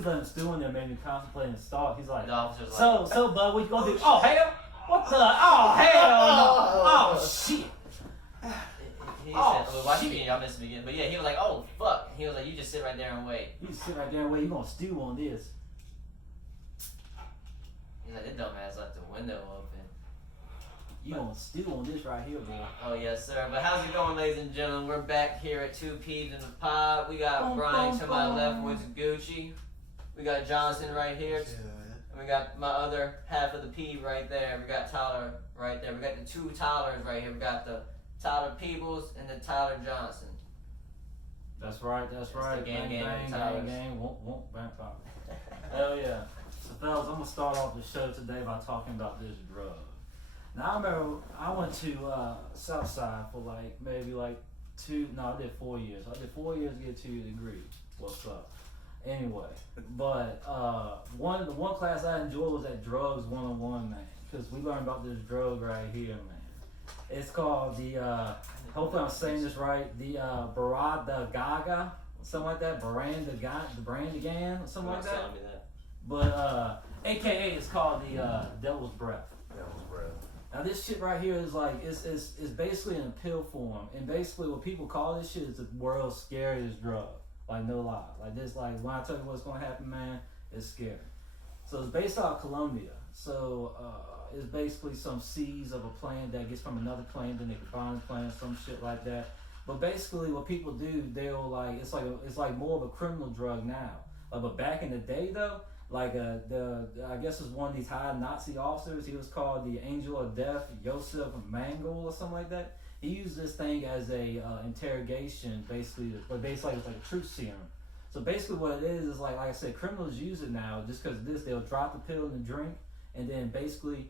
was letting him stew in there, made me contemplate and start. He's like, The officer's so, bud, what you gonna do? Oh, hell? What the? Oh, hell no. Oh, shit. He said, well, watch me, y'all missed me again. But yeah, he was like, oh, fuck. He was like, you just sit right there and wait. You just sit right there and wait. You gonna stew on this. He's like, this dumbass left the window open. You gonna stew on this right here, boy. Oh, yes, sir. But how's it going, ladies and gentlemen? We're back here at 2 Peas in the Pod. We got Brian to my left with Gucci. We got Johnson right here. And we got my other half of the P right there. We got Tyler right there. We got the two Tylers right here. We got the Tyler Peebles and the Tyler Johnson. That's right. The gang, Won't, bang, bang. Hell yeah. So, fellas, I'm gonna start off the show today by talking about this drug. Now, I remember I went to Southside for maybe I did 4 years. I did 4 years to get a 2-year degree. What's up? Anyway, but the one class I enjoyed was that Drugs 101, man, because we learned about this drug right here, man. It's called the, hopefully I'm saying this right, the Barada, something like that, Brandigan, something like that. But, AKA it's called the Devil's Breath. Devil's Breath. Now this shit right here is it's basically in a pill form, and basically what people call this shit is the world's scariest drug. Like, no lie. Like this, when I tell you what's gonna happen, man, it's scary. So it's based out of Colombia. So it's basically some seeds of a plant that gets from another plant, then they combine the plant, some shit like that. But basically what people do, they'll it's like more of a criminal drug now. But back in the day though, I guess it's one of these high Nazi officers. He was called the Angel of Death, Joseph Mangel or something like that. He used this thing as a interrogation, basically, but basically it's like a truth serum. So basically what it is like I said, criminals use it now just because of this. They'll drop the pill in the drink, and then basically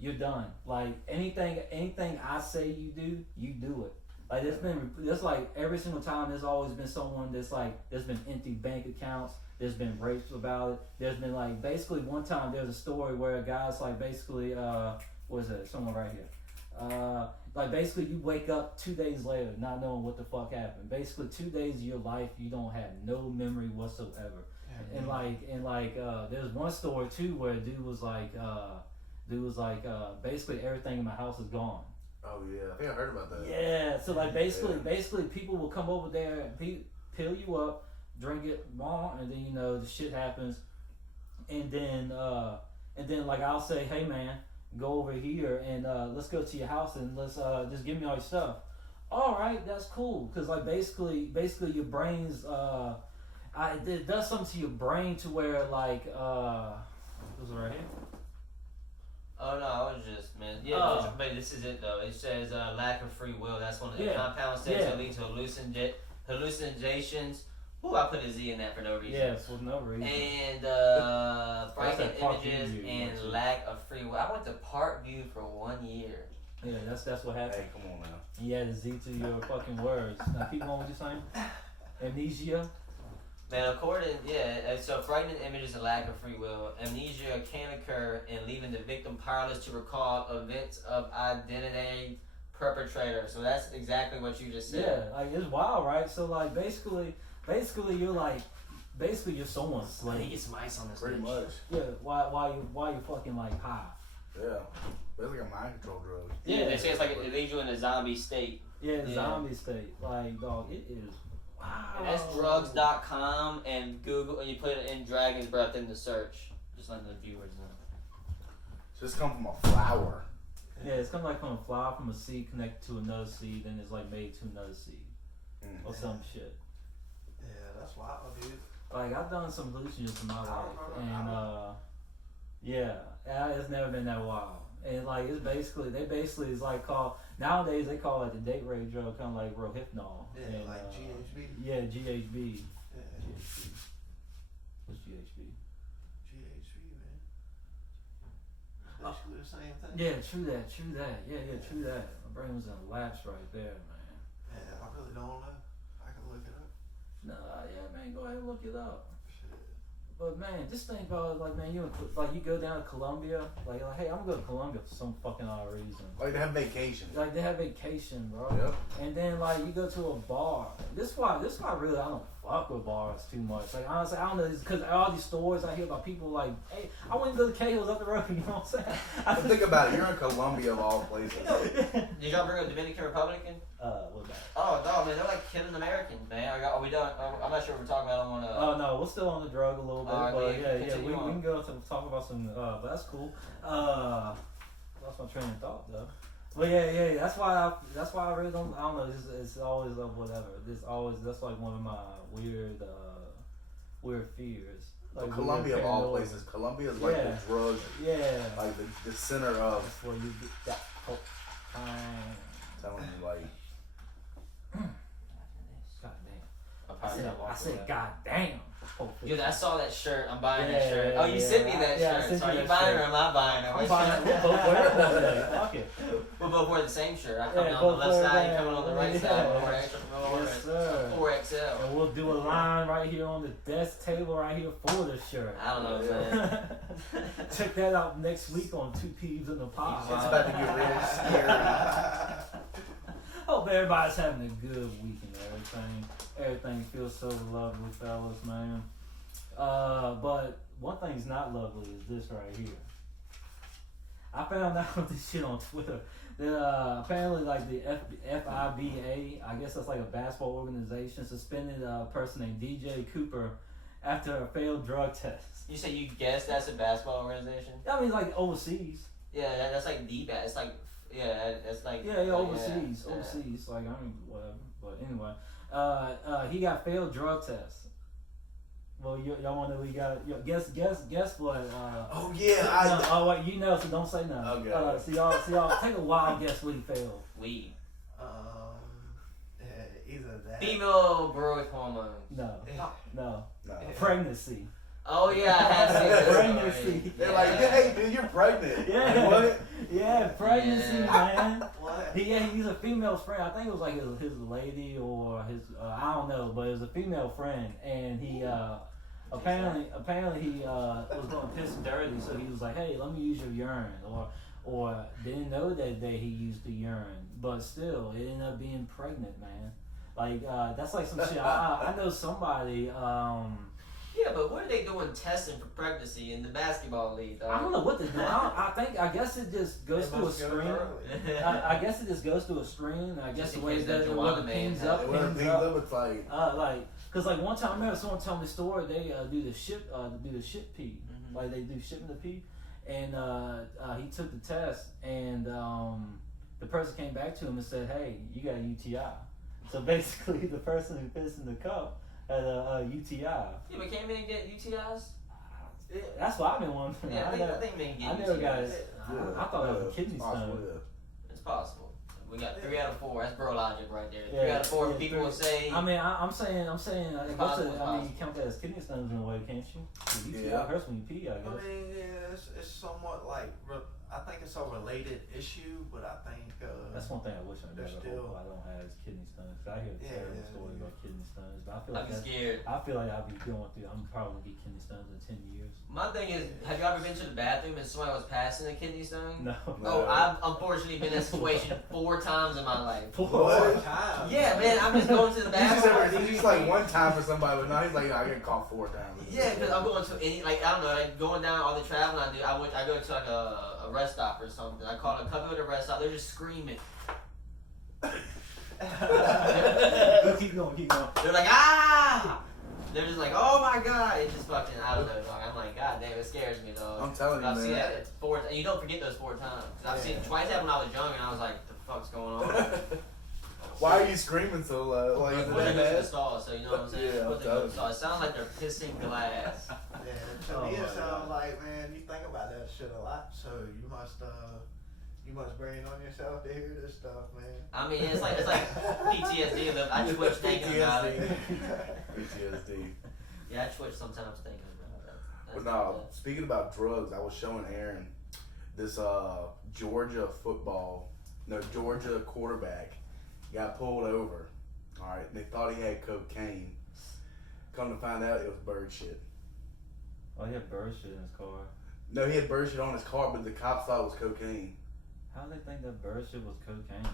you're done. Like anything I say you do it. Like there's like every single time there's always been someone there's been empty bank accounts. There's been rapes about it. There's been basically one time there's a story where a guy's basically what is it? Someone right here. Basically you wake up 2 days later not knowing what the fuck happened. Basically 2 days of your life you don't have no memory whatsoever. Yeah, and there's one story too where a dude was basically everything in my house is gone. Oh yeah, I think I heard about that. Yeah, so basically people will come over there and pill you up, drink it, and then the shit happens, and then I'll say, hey man, go over here and let's go to your house and let's just give me all your stuff. All right, that's cool, because basically your brain's it does something to your brain to where was it right here? Oh no, I was just, man. Yeah, but this is it though. It says lack of free will. That's one of the compound states that lead to hallucinations. Ooh, I put a Z in that for no reason. Yeah, for no reason. And frightening images and lack of free will. I went to Parkview for 1 year. Yeah, that's what happened. Hey, come on now. You added Z to your fucking words. Now keep on what you're saying. Amnesia. Man, so frightening images and lack of free will. Amnesia can occur in leaving the victim powerless to recall events of identity perpetrator. So that's exactly what you just said. Yeah, it's wild, right? So basically you're someone's slave. I think it's mice on this. Pretty much. Yeah, why you fucking high? Yeah, it's like a mind control drug. Yeah, they say it's it leaves you in a zombie state. Yeah, zombie state. Dog, it is. Wow. And that's drugs.com and Google, and you put it in Dragon's Breath in the search. Just letting the viewers know. Just come from a flower. Yeah, it's kind of from a flower from a seed connected to another seed, and it's made to another seed. Or some shit. Yeah, that's wild, dude. I've done some hallucinogens in my life, and it's never been that wild. And it's called, nowadays they call it the date rape drug, kind of like Rohypnol. Yeah, and, GHB. Yeah, GHB. Yeah. GHB. What's GHB? GHB, man. It's basically the same thing. Yeah, true that. Yeah, true that. My brain was in a lapse right there, man. Yeah, I really don't know. I can look it up. Nah, yeah, man, go ahead and look it up. Shit. But man, just think about it, man, you go down to Colombia, hey, I'm gonna go to Colombia for some fucking odd reason. They have vacation. They have vacation, bro. Yep. And then you go to a bar. This is why really I don't fuck with bars too much. Like honestly, I don't know. It's because all these stories I hear about people like, hey, I went to go to Cahill's up the road. You know what I'm saying? But think about it. You're in Colombia of all places. Did y'all bring up Dominican Republic? What's that? Oh no, man, they're like killing Americans, man. Are we done? I'm not sure if we're talking about. I don't want to. Oh no, we're still on the drug a little bit, Alright, but yeah, we continue on. can go to talk about some. But that's cool. That's my train of thought though. But yeah, that's why I really don't. I don't know. It's always whatever. That's like one of my weird fears. Like But Colombia of all places. Colombia is like the drug, like the center of. That's where you get that Telling you, like. God damn. I said God damn. Dude, I saw that shirt. I'm buying that Yeah, shirt. Oh, you sent me that yeah, I shirt. sent So are you you that buying it shirt. or am I buying it? I'm buying it. We'll both wear it one day. Fuck it. We'll both wear the same shirt. I come Yeah, on the both left wear side, you that. coming on the right Yeah. side. We'll wear extra. Yes, sir. 4XL. And we'll do a line right here on the desk table right here for the shirt. I don't know, man. Check that out next week on Two Peeves in the Pod. It's about to get real scary. Hope everybody's having a good week and everything. Everything feels so lovely, fellas, man. But one thing's not lovely is this right here. I found out this shit on Twitter that apparently like the FIBA, I guess that's like a basketball organization, suspended a person named DJ Cooper after a failed drug test. You say you guess that's a basketball organization? I mean, like overseas. Yeah, that's like the best. It's like, yeah, that's like. Yeah, overseas. Yeah. Overseas. Like, I mean, whatever. But anyway, he got failed drug tests. Well, y'all want to know what he got? Guess what? Oh yeah, oh wait, you know, so don't say nothing. Okay. See y'all, take a wild guess what he failed. Weed. Either that. Female growth hormones. No. No. Pregnancy. Oh yeah, I have seen this Pregnancy. story. They're like, hey, dude, you're pregnant. Yeah. Like, what? Yeah, pregnancy, Yeah. man. What? He's a female friend. I think it was like his lady or his I don't know, but it was a female friend, and he apparently he was going to piss dirty, so he was like, hey, let me use your urine, or didn't know that day he used the urine, but still, it ended up being pregnant, man. Like that's like some shit. I know somebody. Yeah, but what are they doing testing for pregnancy in the basketball league, though? I don't know what to do. I guess it just goes through a screen. I guess it just goes through a screen. I guess Just the in way case that that it Joanna man pings had up, it. When it pings pings up. up, it's like, Cause like one time I remember someone telling me the story. They do the ship pee, Mhm. like they do shipping the pee, and he took the test, and the person came back to him and said, "Hey, you got a UTI." So basically, the person who pissed in the cup had a UTI. Yeah, but can't men get UTIs? That's what I've been wondering. Yeah, I think men get I UTIs. never got it. yeah, I thought it was a kidney possible, stone. It's possible. We got 3 out of 4. That's bro logic right there. 3 Yeah, out of 4 yeah, people 3. will say. I'm saying, It's you possible. count that as kidney stones in a way, can't you? UTI Yeah. hurts when you pee, I I guess. mean, yeah, it's somewhat like I think it's a related issue, but I think That's one thing I wish I They're never still- hope I don't have is kidney stones. 'Cause I hear Yeah, terrible yeah, stories yeah. about kidney stones, but I feel I'd like be scared. I feel like I'll be going through. I'm probably gonna get kidney stones in 10 years. My thing is, have you ever been to the bathroom and somebody was passing a kidney stone? No. Oh, I've unfortunately been in that situation 4 times in my life. What? time. Yeah, man, I'm just going to the bathroom. He's just like one time for somebody, but now he's like, I get caught 4 times. Yeah, because I'm going to any, like, I don't know, like going down all the traveling I do. I go to like a rest stop or something. I call a couple at a rest stop. They're just screaming. Keep going. They're like, ah! They're just like, oh my god! It's just fucking, I don't know, dog. I'm like, god damn, it scares me, dog. I'm telling you, I've seen man. that 4, and you don't forget those 4 times. Cause I've seen it twice happened when I was young, and I was like, the fuck's going on? Why are you screaming so loud? Like, Put it in the stall, so you know what I'm saying? Yeah, Put it in I'm the stall. It sounds like they're pissing glass. Yeah, to Oh me my it sounds God. like, man, you think about that shit a lot, so you must bring on yourself to hear this stuff, man. I mean, it's like PTSD. I twitch thinking about it. PTSD. Yeah, I twitch sometimes thinking about it. But no, speaking about drugs, I was showing Aaron this Georgia quarterback got pulled over. All right, and they thought he had cocaine. Come to find out, it was bird shit. Oh, he had bird shit in his car. No, he had bird shit on his car, but the cops thought it was cocaine. How do they think that bird shit was cocaine?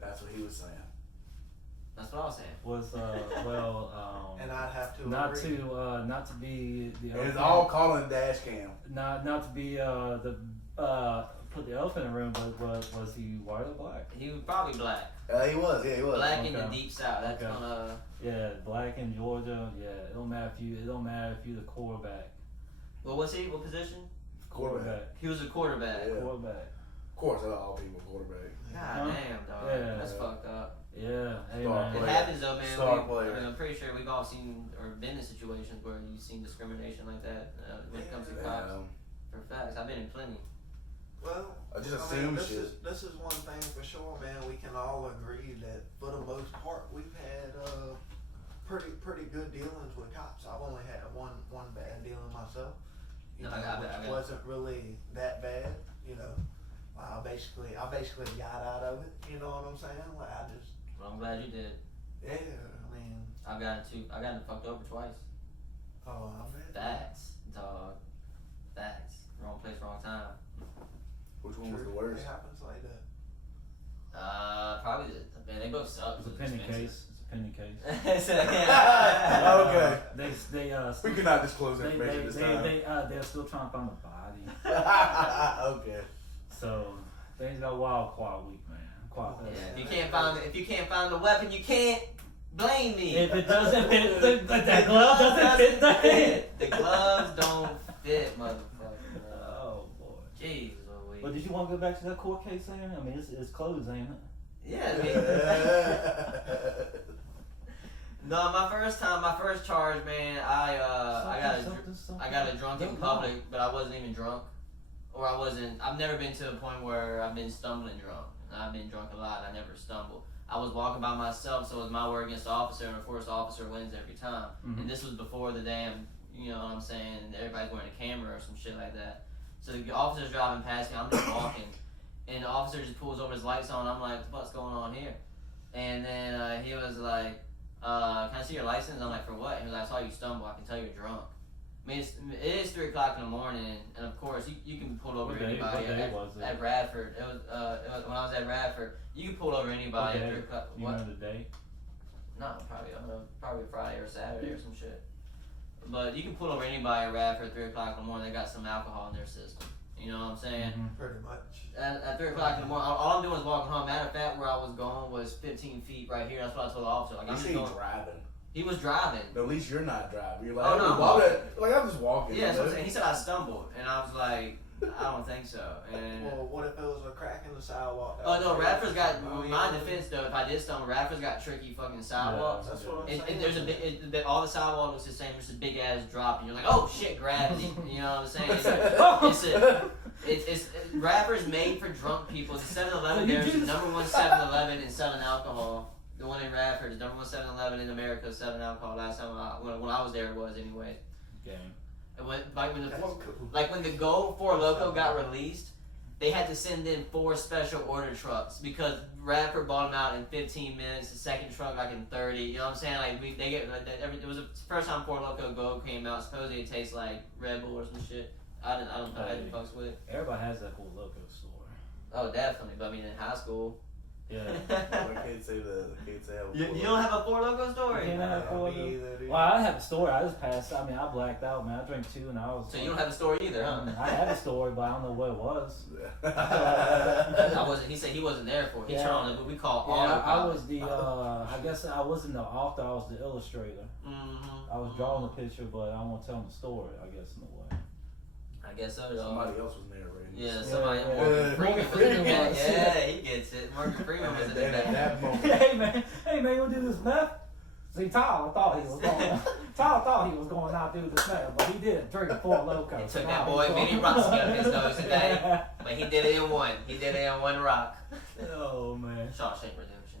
That's what he was saying. That's what I was saying. Was And I'd have to not agree. to not to be the And it's elephant- all calling a dash cam. not to be put the elephant in the room, but was he white or black? He was probably black. He was. Yeah, he was. Black in the Okay. deep south. That's Okay. gonna. Yeah, black in Georgia. Yeah, it don't matter if you the quarterback. What was he? What position? Quarterback. He was a quarterback. Yeah. Quarterback. Of course, that's all people quarterback. God Huh? damn, dog. Yeah. That's fucked up. Yeah. Hey Star man. It player. happens though, man. Star I player. mean, I'm pretty sure we've all seen or been in situations where you've seen discrimination like that when it comes to cops. For facts, I've been in plenty. Well, I just assume this shit. this is one thing for sure, man. We can all agree that for the most part, we've had pretty good dealings with cops. I've only had one bad dealing myself. No, Which wasn't really that bad. You know, I basically got out of it. You know what I'm saying? Like I just Well, I'm glad you did. yeah. I mean, I got it fucked over twice. oh, I bet. Facts, dog. Facts. Wrong place, wrong time. Which one was the True. worst? It happens like that. Probably man. They both suck. It's a penny case. It's a penny case. Okay. They We cannot disclose they information this time. they're still trying to find the body. Okay. So things got wild quiet week, man. Quiet. Yeah, if you can't find the weapon, you can't blame me. If it doesn't fit, that glove doesn't fit the head. The gloves don't fit, motherfucker. Oh boy. Jeez, Louise. But did you want to go back to that court case, Aaron? I mean, it's closed, ain't it? Yeah, I mean, no, my first charge, man, I got a drunk in public, but I wasn't even drunk. I've never been to a point where I've been stumbling drunk. I've been drunk a lot, I never stumbled. I was walking by myself, so it was my word against the officer, and of course the officer wins every time. Mhm. And this was before the damn, you know what I'm saying, and everybody's wearing a camera or some shit like that. So the officer's driving past me, I'm just walking, and the officer just pulls over his lights on, I'm like, what's going on here? And then he was like, can I see your license? I'm like, for what? He was like, I saw you stumble, I can tell you're drunk. I mean, it is 3 o'clock in the morning, and of course, you can pull over anybody What day was it? at Radford. It was when I was at Radford. You can pull over anybody at 3 o'clock. You know the day? No, probably, I don't know, probably Friday or Saturday or some shit. But you can pull over anybody at Radford at 3 o'clock in the morning. They got some alcohol in their system. You know what I'm saying? Mhm. Pretty much. At 3 o'clock in the morning, all I'm doing is walking home. Matter of fact, where I was going was 15 feet right here. That's what I told the officer. Like, You I'm see just going. driving. He was driving. But at least you're not driving. You're like, Oh, no, I'm I'm walking. walking. Like, I'm just walking. Yeah, that's you what I'm know? saying. He said I stumbled, and I was like, I don't think so. And Well, what if it was a crack in the sidewalk? oh no, Radford's got. Oh, My yeah. defense though, if I did stumble, Radford's got tricky fucking sidewalks. That's what I'm And saying. there's a big, all the sidewalk looks the same. There's a big ass drop, and you're like, oh shit, gravity. You know what I'm saying? It's Radford's made for drunk people. The 7-Eleven there is the number one 7-Eleven in selling alcohol. The one in Radford is number one 7-Eleven in America selling alcohol. Last time when I was there, it was anyway. Game. And when when That's cool. the Go 4 Loco got released, they had to send in 4 special order trucks because Radford bought them out in 15 minutes. The second truck like in 30. You know what I'm saying? Like they get like it was the first time 4 Loco Go came out. Supposedly it tastes like Red Bull or some shit. I didn't fucks with it. Everybody has that cool loco store. Oh, definitely. But I mean, in high school. Yeah. I can't say the kids have. You don't have a 4 Loco story. You can't have Yeah, four me Loko? either, dude. Well, I have a story. I just passed. I mean, I blacked out, man. I drank 2 and I was. So you don't have a story either, huh? I had a story, but I don't know what it was. I wasn't. He said he wasn't there for it. He Yeah. turned on what we call Yeah, I autopilot. was the. I guess I wasn't the author. I was the illustrator. Mm-hmm. I was drawing the picture, but I won't tell them the story. I guess in a way. I guess so. Somebody else was narrating. Yeah, somebody. Yeah, Morgan yeah. Freeman Morgan was in Freeman that. was. Yeah, he gets it. Morgan Freeman was in And at that. that moment, Hey man, you wanna do this meth? See, Tyler thought he was going. Tyler thought he was going out to do this meth, but he did drink 4 Loko. He took that boy many rocks out of his nose today, but he did it in one. He did it in one rock. Oh man. Shawshank Redemption.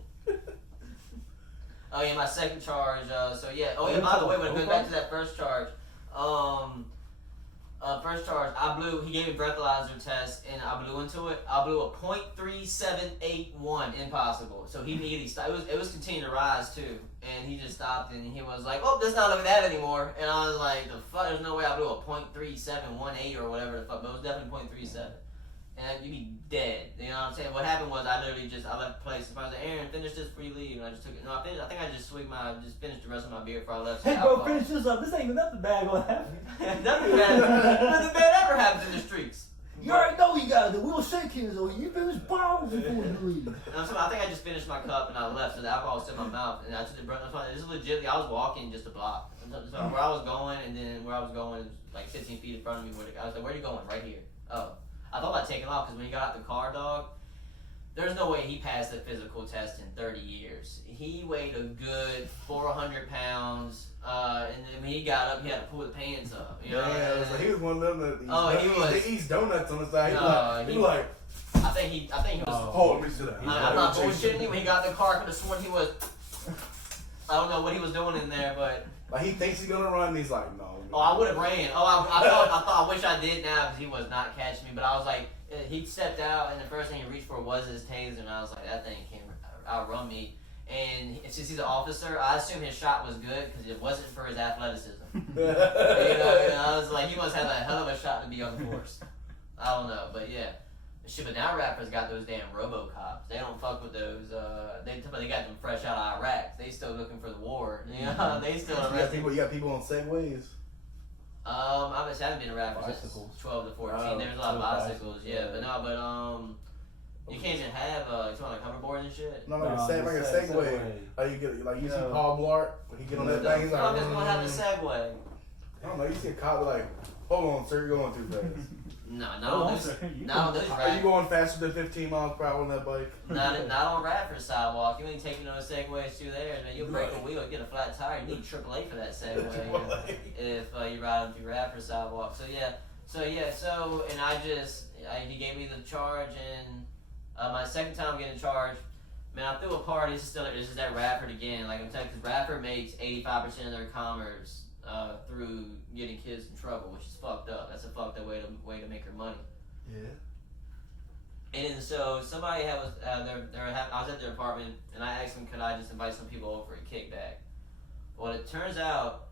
Oh yeah, my second charge. So yeah. Oh yeah. What By the was way, it? when going back to that first charge, first charge, I blew. He gave me breathalyzer test, and I blew into it. I blew a .3781 impossible. So he immediately stopped. It was continuing to rise too, and he just stopped, and he was like, "Oh, let's not look at that anymore." And I was like, "The fuck? There's no way I blew a .3718 or whatever the fuck." But it was definitely .37. and you'd be dead. You know what I'm saying? What happened was I left the place. And I was like, Aaron, finish this before you leave. And I just took it. No, I think I just finished the rest of my beer before I left. Hey, bro, finish this up. This ain't nothing bad gonna happen. Nothing bad ever happens in the streets. You already know you gotta do. We'll shake hands over. You finish bombs before you leave. I think I just finished my cup and I left, so the alcohol was still in my mouth. And I took the breath. This is legit. I was walking just a block. So where I was going, and then where I was going was like 15 feet in front of me. I was like, where are you going? Right here. Oh. I thought about taking off because when he got out the car, dog, there's no way he passed the physical test in 30 years. He weighed a good 400 pounds, and then when he got up, he had to pull the pants up. You know? Yeah, so he was one of them he eats donuts on the side. He was like, I think he was. oh, let me sit down. I'm not bullshitting you. When he got in the car, I could have sworn he was. I don't know what he was doing in there, but. Like he thinks he's gonna run, and he's like, no. Oh, I would have ran. Oh, I wish I did now because he was not catching me. But I was like, he stepped out, and the first thing he reached for was his taser, and I was like, that thing can't outrun me. And since he's an officer, I assume his shot was good because it wasn't for his athleticism. I was like, he must have a hell of a shot to be on the force. I don't know, but yeah. Shit, but now rappers got those damn RoboCops. They don't fuck with those. They got them fresh out of Iraq. They still looking for the war. You know, they still arresting. You got people on Segways. I haven't been a rapper since 12 to 14. There's a lot of bicycles, yeah. But you can't even have you want like hoverboards and shit. No, like a Segway. Like you get, like you see Paul Blart when he get on that thing. He's like, I'm just gonna have a Segway. I don't know. You see a cop like, hold on, sir, you're going too fast. No, not on this Are you going faster than 15 miles per hour on that bike? Not on Radford sidewalk. You ain't taking no Segways through there, man. You'll break a wheel, get a flat tire. You need AAA for that Segway if you ride them through Radford sidewalk. And he gave me the charge, and my second time getting charged, man, I threw a party. This is at Radford again. Like I'm telling you, because Radford makes 85% of their commerce through getting kids in trouble, which is fucked up. That's a fucked up way to make her money. Yeah. And so somebody I was at their apartment, and I asked them, could I just invite some people over for a kickback? Well, it turns out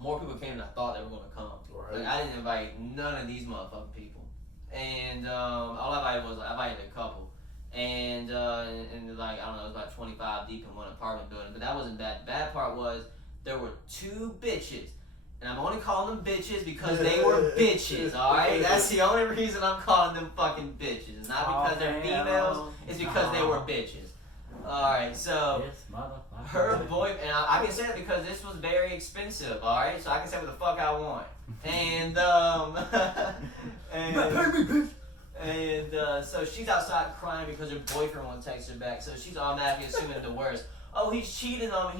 more people came than I thought they were going to come. Right. Like I didn't invite none of these motherfucking people, and all I invited a couple. And like I don't know, it was about 25 deep in one apartment building, but that wasn't bad. The bad part was there were two bitches, and I'm only calling them bitches because they were bitches. All right, that's the only reason I'm calling them fucking bitches. It's not because they're females. It's because they were bitches. All right, so her boy, and I can say that because this was very expensive. All right, so I can say what the fuck I want, and so she's outside crying because her boyfriend won't text her back. So she's automatically assuming the worst. Oh, he's cheating on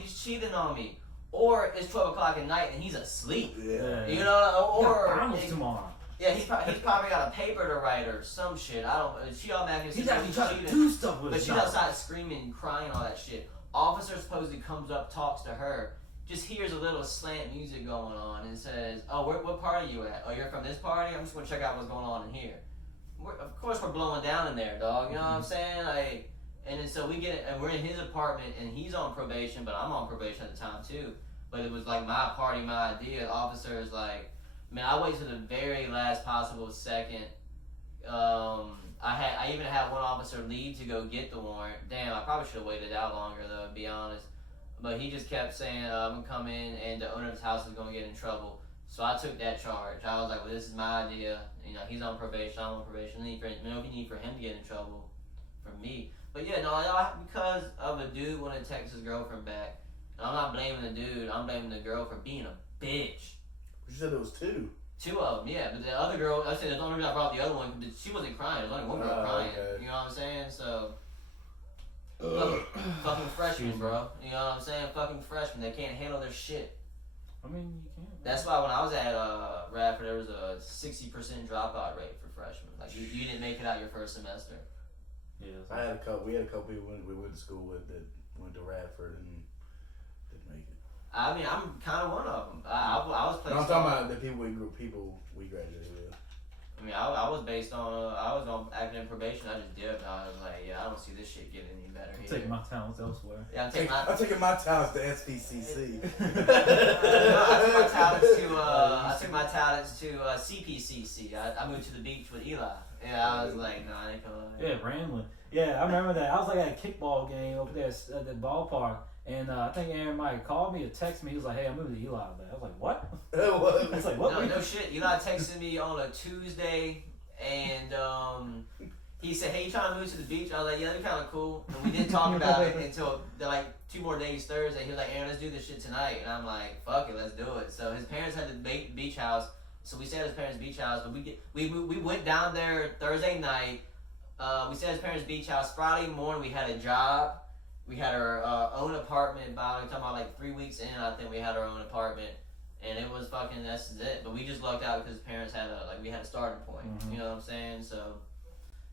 me. Or it's 12 o'clock at night and he's asleep. Yeah. You know, or tomorrow. Yeah, he's probably got a paper to write or some shit. I don't. She automatically. He's actually trying to do stuff with. But she's outside screaming, crying, all that shit. Officer supposedly comes up, talks to her, just hears a little slant music going on, and says, "Oh, what party are you at? Oh, you're from this party? I'm just gonna check out what's going on in here." Of course, we're blowing down in there, dog. You know what I'm saying? Like, and then so we get it, and we're in his apartment, and he's on probation, but I'm on probation at the time too. But it was like my party, my idea. The officer is like, man, I wait to the very last possible second. I even had one officer leave to go get the warrant. Damn, I probably should have waited out longer though, to be honest. But he just kept saying, I'm gonna come in and the owner of his house is gonna get in trouble. So I took that charge. I was like, well, this is my idea. You know, he's on probation, I'm on probation. No need for him to get in trouble for me. But yeah, no, because of a dude wanting to text his girlfriend back. And I'm not blaming the dude, I'm blaming the girl for being a bitch. You said it was two. Two of them, yeah. But the other girl, I said the only reason I brought up the other one, she wasn't crying. There was only one girl crying. Okay. You know what I'm saying? So, fucking freshmen, bro. You know what I'm saying? Fucking freshmen. They can't handle their shit. I mean, you can. That's why when I was at Radford, there was a 60% dropout rate for freshmen. Like you didn't make it out your first semester. Yeah. We had a couple people we went to school with that went to Radford and didn't make it. I mean, I'm kind of one of them. I was playing. No, I'm talking about the people we graduated with. I mean, I was based on I was on academic probation. I just dipped. I was like, yeah, I don't see this shit getting any better. I'm taking my talents elsewhere. Yeah, I'm taking my talents to SPCC. I took my talents to CPCC. I moved to the beach with Eli. Yeah, I was like, no, I ain't gonna. Yeah, rambling. Yeah, I remember that. I was like at a kickball game over there at the ballpark, and I think Aaron might call me or text me. He was like, "Hey, I'm moving to Eli today." I was like, "What?" I was like, "What?" No shit. Eli texted me on a Tuesday, and he said, "Hey, you trying to move to the beach?" I was like, "Yeah, that'd be kind of cool." And we didn't talk about it until like 2 more days Thursday. He was like, "Aaron, let's do this shit tonight," and I'm like, "Fuck it, let's do it." So his parents had the beach house, so we stayed at his parents' beach house. But we went down there Thursday night. We stayed at his parents' beach house. Friday morning, we had a job. We had our own apartment. I'm talking about like 3 weeks in, I think we had our own apartment, and it was fucking. That's it. But we just lucked out because his parents had we had a starting point. Mm-hmm. You know what I'm saying? So,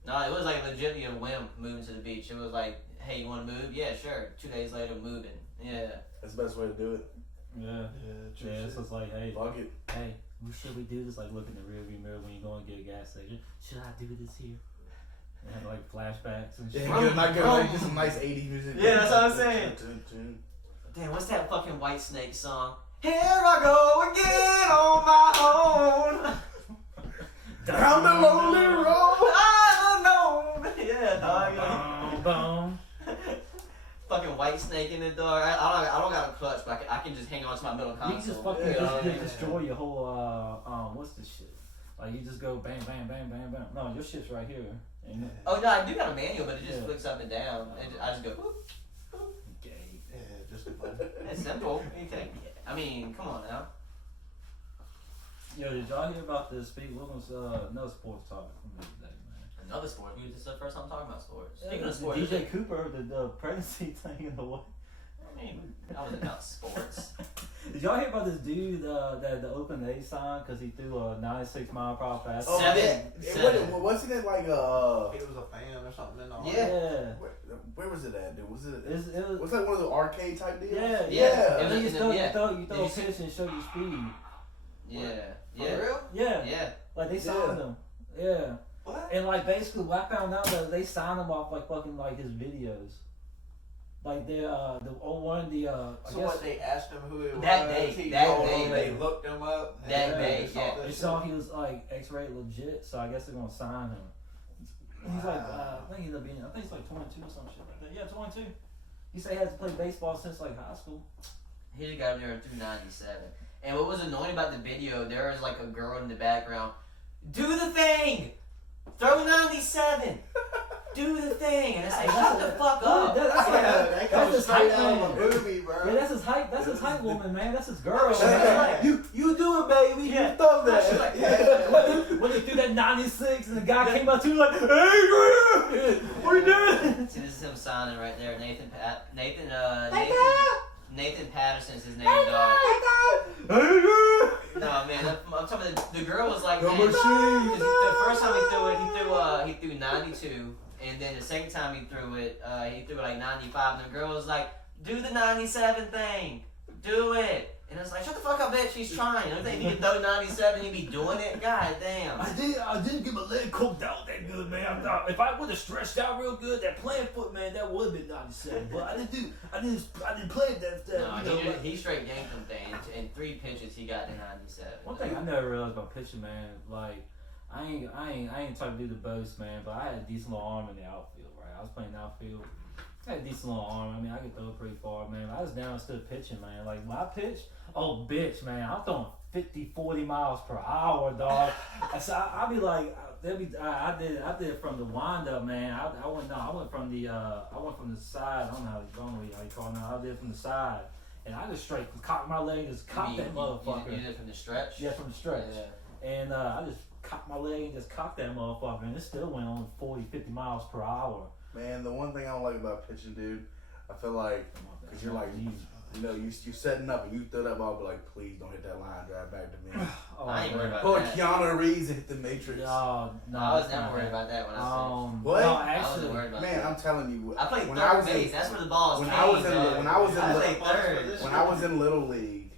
no, it was like legitimately a whim moving to the beach. It was like, hey, you want to move? Yeah, sure. 2 days later, moving. Yeah. That's the best way to do it. Yeah. True Yeah, shit. so it's like, hey, Fuck it. hey, should we do this? Like, look in the rearview mirror when you go and get a gas station. Should I do this here? And have like flashbacks and shit. Get some nice 80s music. Yeah, that's what I'm saying. Damn, what's that fucking White Snake song? Here I go again on my own. Down the lonely road. I don't know. Yeah, dog. Boom. Fucking White Snake in the door. I don't got a clutch, but I can just hang on to my middle console. You can just fucking destroy your whole what's this shit? Like you just go bang bang bang bang bang. No, your shit's right here. Ain't it? Oh no, I do got a manual, but it just flicks up and down. And I just go. Whoop, whoop. Gay. Yeah, just a button. It's simple. I mean, come on now. Yo, did y'all hear about this? What was another sports topic from the other day, man? Another sport. This is the first time talking about sports. Yeah, Speaking of sports, DJ Cooper, the pregnancy thing in the way. I mean, that was about sports. Did y'all hear about this dude that the Oakland A's signed because he threw a 96-mile-per-hour fastball? Oh, Seven. Wasn't it like He was a fan or something. Yeah. Where was it at, dude? Was it Was that one of the arcade type deals? Yeah. And then you throw Did a you pitch and show your speed. Yeah. For real? Yeah. Yeah. Like they signed him. Yeah. What? And like basically, what I found out that they signed him off like fucking like his videos. Like they one of the I So guess what, they asked him who it was? That day, They looked him up. and That they day, saw yeah. this they shit. saw he was like X-rated legit, so I guess they're gonna sign him. He's like I think he's like 22 or some shit like that. Yeah, 22. He said he hasn't played baseball since like high school. He just got there through 97. And what was annoying about the video, there was like a girl in the background. Do the thing! Throw 97! Do the thing! And it's like, shut the fuck up! That comes his straight hype out of a man. movie, bro. Yeah, that's his hype. That's his hype woman, man. That's his girl. Yeah. You do it, baby. Yeah. You throw that. When they threw that 96 and the guy came up to him like, "Hey, Graham, what are you doing?" See, this is him signing right there. Nathan Patterson's his name, dog. No, man, I'm talking about the girl was like, man, the first time he threw it, he threw 92, and then the second time he threw it like 95, and the girl was like, do the 97 thing, do it. And it's like, shut the fuck up, bitch, she's trying. I think you can throw 97, you be doing it? God damn. I didn't get my leg cooked out that good, man. I thought if I would have stretched out real good, that playing foot, man, that would have been 97. But I didn't play that. No, he straight yanked them thing. In 3 pitches, he got to 97. One thing I never realized about pitching, man, like I ain't trying to do the boast, man, but I had a decent little arm in the outfield, right? I was playing outfield. I had a decent little arm. I mean, I could throw it pretty far, man. I was down and stood pitching, man. Like when I pitch, oh bitch, man, I'm throwing 50, 40 miles per hour, dog. So I'll be like, I did it from the wind up, man. I went from the side. I don't know how you call it now. I did it from the side, and I just straight cocked my leg and just cocked that motherfucker. You did it from the stretch? Yeah, from the stretch. Yeah. And I just cocked my leg and just cocked that motherfucker, and it still went on 40, 50 miles per hour. Man, the one thing I don't like about pitching, dude, I feel like, because you're like, you're setting up and you throw that ball, but like, please don't hit that line drive back to me. I ain't worried about Pull that. Keanu Reeves and hit the Matrix. No, I was never worried about that when I pitched. What? No, I actually, wasn't worried about Man, that. I'm telling you, I played when third base. That's where the balls when came. I Little League,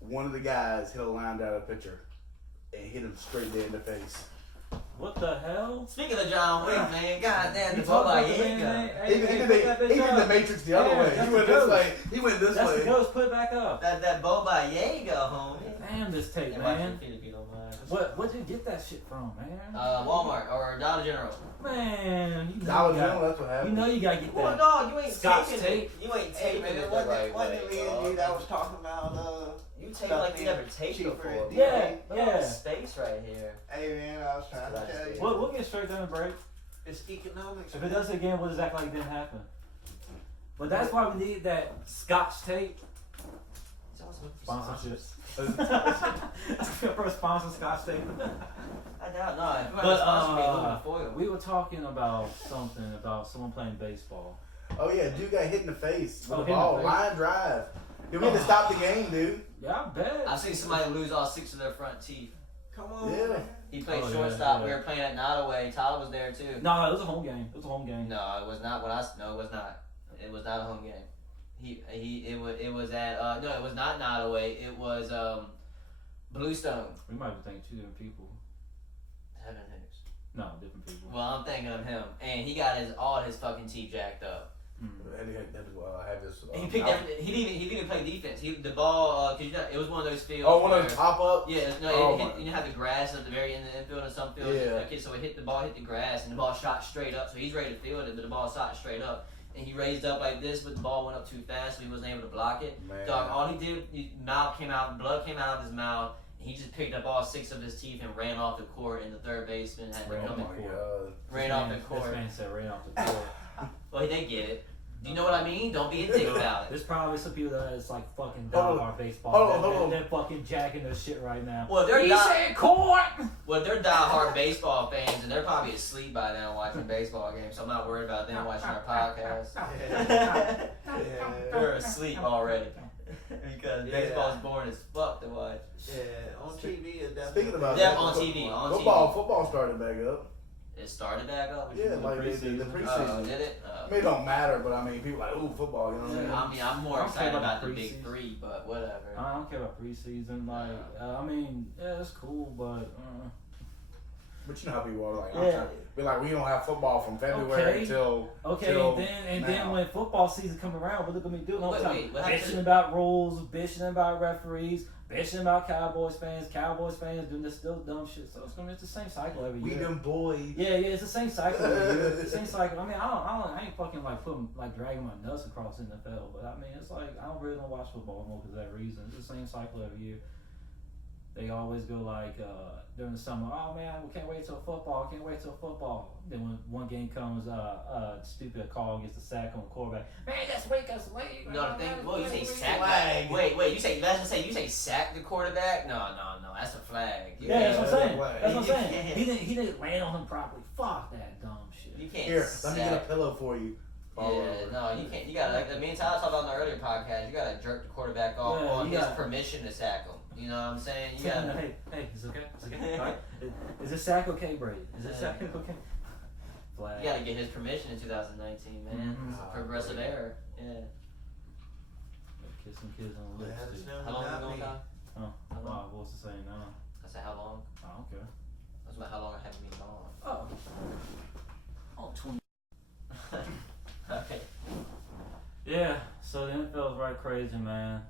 one of the guys hit a line down a pitcher and hit him straight dead in the face. What the hell? Speaking of John Wick, man, goddamn, the You talking about the Baba man, Yaga. man? He did the Matrix the other Yeah, way. that's He went the this ghost. way. He went this That's way. the ghost. Put it back up. That Baba Yaga, homie. Damn this tape, Yeah, man. if you don't mind. Where'd you get that shit from, man? Walmart or Dollar General. Man, you know Dollar you got- General, that's what happened. You know you gotta get Well, that. dog, you ain't Scotch taping tape. it. You ain't Hey taping man, it the wasn't right it Lee and way. you that was talking about You tape like you never taped cheaper before. and Yeah, Look at all yeah. the space right here. Hey man, I was trying to tell you. We'll get straight down the break. It's economics. If it does it again, we'll just act like it didn't happen. But that's why we need that Scotch tape. Sponsorships. First sponsor Scotch tape. I doubt not. But we were talking about something about someone playing baseball. Oh yeah, dude got hit in the face with Oh, the hit in the ball. face. Line drive. Dude, we had to stop the game, dude. Yeah, I bet. I've seen somebody lose all 6 of their front teeth. Come on, Yeah. man. He played Oh, shortstop. yeah. We were playing at Nottaway. Tyler was there too. No, it was a home game. It was a home game. No, it was not. No, it was not. It was not a home game. It was at no, it was not Nottaway. It was Bluestone. We might be thinking two different people. Heaven Hicks. No, different people. Well, I'm thinking of him, and he got all his fucking teeth jacked up. And he had to have this. He picked everything. He didn't even play defense. The ball, cause it was one of those fields. Oh, one of where- the top up. Yeah, no, Oh, it hit, you have the grass at the very end of the infield in some fields. Yeah. Okay, so it hit the ball, hit the grass, and the ball shot straight up. So he's ready to field it, but the ball shot straight up. And he raised up like this, but the ball went up too fast, so he wasn't able to block it. Man. Dog, all he did, mouth came out, blood came out of his mouth, and he just picked up all 6 of his teeth and ran off the court, and the third baseman had to Ran come Oh in. my god. Ran off the court. This man said ran off the court. Well, they get it. Do you know what I mean? Don't be a dick about it. There's probably some people that is like fucking Hold diehard baseball. hold on. They're fucking jacking their shit right now. Well, they're He not. said court. Well, they're diehard baseball fans, and they're probably asleep by now watching baseball games, so I'm not worried about them watching our podcast. Yeah. They're asleep already. Because Yeah. baseball's boring as fuck to watch. Yeah, on TV it definitely. Speaking about Yeah, that, on TV, on football started back up. It started back up. Yeah, like they did the preseason. preseason. Did it? I mean, it don't matter, but I mean, people like, ooh, football, you know what I mean? I mean, I'm more I don't excited care about about the the big preseason. 3, but whatever. I don't care about preseason. Like, I mean, yeah, it's cool, but. But you know how people are like, Yeah. I'm trying to be like, we don't have football from February Okay. till Okay, till and then now. when football season come around, what look at me doing all the Wait, time? what happened Bitching to- about rules, bitching about referees, bitching about Cowboys fans doing this still dumb shit. So it's gonna be the same cycle every We year. them boys. Yeah, it's the same cycle every year. It's the same cycle. I mean, I ain't fucking like dragging my nuts across the NFL, but I mean, it's like I don't really don't watch football more because of that reason. It's the same cycle every year. They always go like during the summer. Oh man, we can't wait till football. Can't wait till football. Then when one game comes, stupid call gets a sack on the quarterback. Man, that's weak. That's late. No, the thing. Well, you say sack. Flag. Wait. You say you say sack the quarterback? No. That's a flag. You Yeah, that's what I'm saying. Flag. That's what I'm saying. Yeah. He didn't land on him properly. Fuck that dumb shit. You can't. Here, sack. let me get a pillow for you. Fall Yeah, over. no, you can't. You gotta, like me and Tyler talked about in the earlier podcast, you gotta jerk the quarterback off Yeah, on you his gotta- permission to sack him. You know what I'm saying? You gotta. Hey, is it okay? Is it okay? All right. Is this sack okay, Brady? Is this sack okay? Flag. You gotta get his permission in 2019, man. Mhm. It's a progressive error. Yeah. Kissing kids on the lips, Yeah, it's dude. never How long not we going, me. Tyler? Oh, How long? wow, what's the saying now? I said how long? I don't care. That's about how long I haven't been gone. Oh, 20. Okay. Yeah, so the NFL is right crazy, man.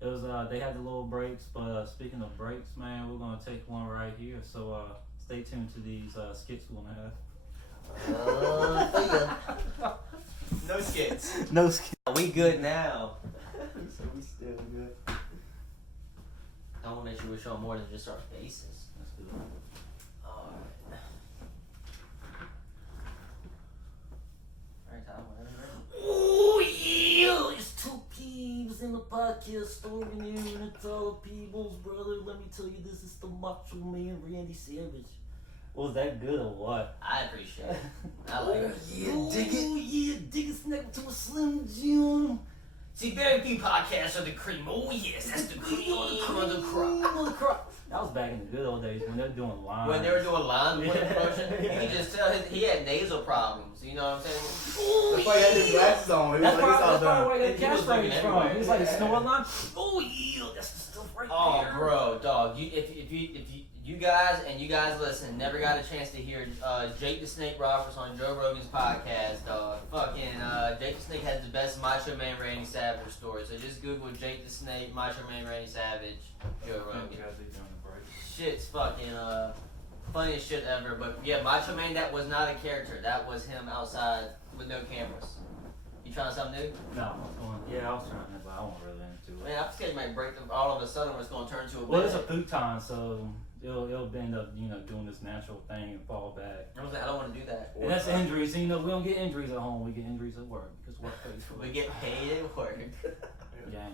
It was they had the little breaks, but speaking of breaks, man, we're gonna take one right here. So stay tuned to these skits we're gonna have. No skits. No skits. We good now. So we still good. I want to make sure we show more than just our faces. Let's do it. Alright. Alright, Tyler, whenever you're ready. Oh yeah, it's two peeves in the podcast story here and it's all people's brother. Let me tell you, this is the Macho Man Randy Savage. Was that good or what? I appreciate it. I like it. Yeah, dig it. Oh yeah, dig his neck to a Slim Jim. See, very few podcasts are the cream. Oh yes, that's the cream on the crop. That was back in the good old days when they were doing lines. When they were doing line Yeah. promotion, you could just tell he had nasal problems. You know what I'm saying? That's why he had his glasses on. He was That's like, it's all probably done. where he He got was looking catchphrase from. everywhere. He was like a snort line. Oh yeah, that's the stuff right Oh, there. bro, dog. If you you guys listen, never got a chance to hear Jake the Snake Roberts on Joe Rogan's podcast, dog. Fucking Jake the Snake has the best Macho Man Randy Savage story. So just Google Jake the Snake, Macho Man Randy Savage, Joe Rogan. Shit's fucking funniest shit ever. But yeah, Macho Man, that was not a character. That was him outside with no cameras. You trying something new? No, I was trying to, but I won't really into it. Man, I'm scared you might break them all of a sudden when it's gonna turn to a bed. Well, it's a futon, so it'll end up, doing this natural thing and fall back. I was like, I don't want to do that. And that's injuries. We don't get injuries at home. We get injuries at work because work pays for it. We get paid at work. Yeah.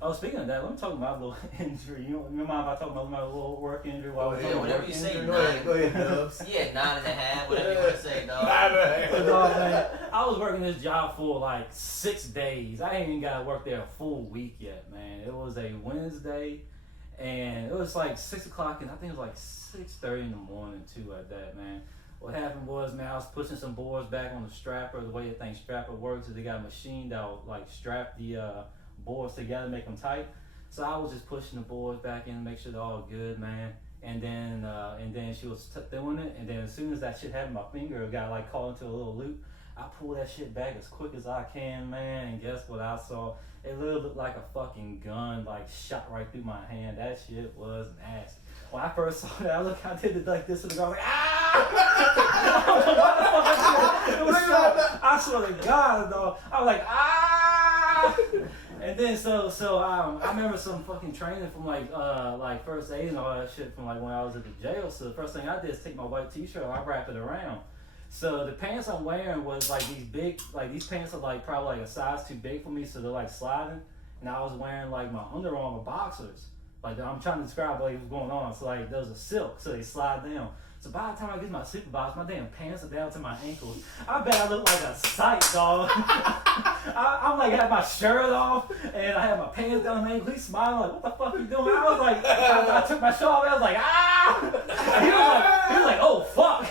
Oh, speaking of that, let me talk about my little injury. You mind if I talk about my little work injury while we're talking whatever work you say, injury? Go ahead, Dubs. Yeah, 9.5, whatever you want to say, dog. 9.5. But dog, man, I was working this job for like 6 days. I ain't even got to work there a full week yet, man. It was a Wednesday, and it was like 6 o'clock, and I think it was like 6:30 in the morning too at that, man. What happened was, man, I was pushing some boards back on the strapper. The way the thing strapper works is they got a machine that will like strap the boards together, make them tight. So I was just pushing the boards back in to make sure they're all good, man. And then she was doing it, and then as soon as that shit happened, my finger got like caught into a little loop. I pulled that shit back as quick as I can, man, and guess what I saw? It literally looked like a fucking gun, like shot right through my hand. That shit was nasty. When I first saw that, I did it like this to the guy, I was like, ah! It was so, I swear to God, though. I was like, ah! And then I remember some fucking training from like first aid and all that shit from like when I was at the jail. So the first thing I did is take my white t-shirt and I wrap it around. So the pants I'm wearing was like these big, like these pants are like probably like a size too big for me, so they're like sliding. And I was wearing like my Under Armour boxers. Like I'm trying to describe what was going on. So like those are silk, so they slide down. So by the time I get to my supervisor, my damn pants are down to my ankles. I bet I look like a sight, dog. I'm like, I had my shirt off, and I had my pants down my ankles. He's smiling like, what the fuck are you doing? I was like, I took my shirt off, and I was like, ah! And he was like, oh, fuck.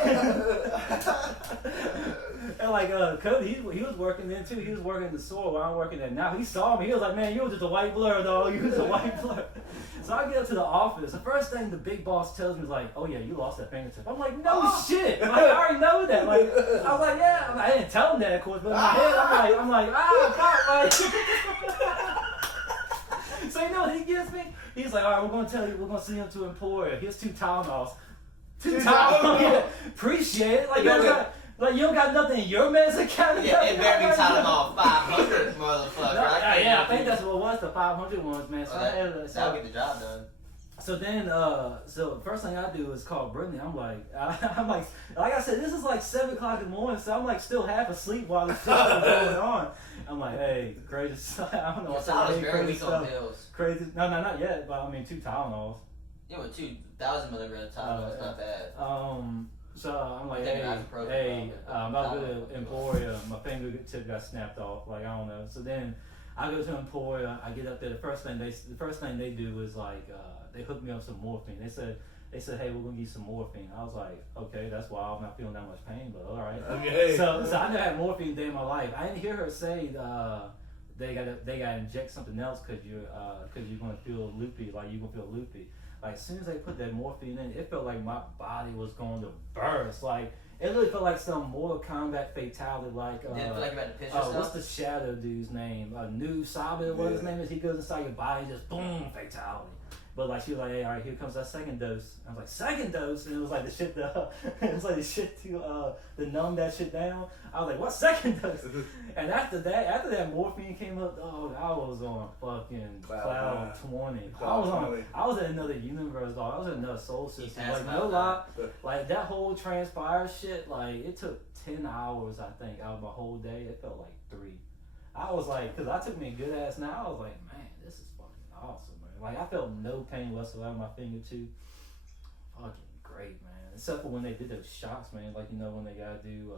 And like, Cody, he was working then too. He was working the store where I'm working at now. He saw me. He was like, man, you was just a white blur, dog. You was a white blur. So I get up to the office. The first thing the big boss tells me is like, oh yeah, you lost that fingertip. I'm like, no shit. Like, I already know that. Like, I was like, yeah. I didn't tell him that, of course, but in my head, I'm like, ah, fuck, like. So you know what he gives me? He's like, all right, we're gonna send him to an employer. Here's 2 Tylenols. 2 Tylenols. Yeah, appreciate it. Like you don't got nothing in your medicine cabinet. Yeah, it better be Tylenol 500, motherfucker. Yeah, I think that's what it was, the 500 ones, man. So that'll get the job done. So then, so the first thing I do is call Brittany. I'm like I said, this is like 7 o'clock in the morning, so I'm like still half asleep while this shit is going on. I'm like, hey, crazy stuff. I don't know what's I was very weak on pills. Crazy. No, not yet, but I mean 2 Tylenols. Yeah, but 2,000 milligrams Tylenol is not bad. So I'm like, hey, I'm about to go to Emporia. My fingertip got snapped off. Like, I don't know. So then I go to Emporia. I get up there. The first thing they do is like they hook me up some morphine. They said, hey, we're gonna give you some morphine. I was like, okay, that's why I'm not feeling that much pain, but all right. Okay. So I never had morphine a day in my life. I didn't hear her say they gotta inject something else because you're gonna feel loopy. Like you're gonna feel loopy. Like as soon as they put that morphine in, it felt like my body was going to burst. Like it really felt like some Mortal Kombat fatality. Like Did it feel like you had to piss yourself? What's the Shadow dude's name? Noob Sabe, what his name is? He goes inside your body, and just boom, fatality. But like she was like, hey, all right, here comes that second dose. I was like, second dose, and it was like the shit to numb that shit down. I was like, what second dose? And after that morphine came up, dog, I was on fucking cloud 20. I was in another universe, dog. I was in another soul system. Like no lie, like that whole transpire shit, like it took 10 hours, I think, out of my whole day. It felt like 3. I was like, cause I took me a good ass now. I was like, man, this is fucking awesome. Like I felt no pain whatsoever in my finger too. Fucking great, man. Except for when they did those shots, man. Like you know when they gotta do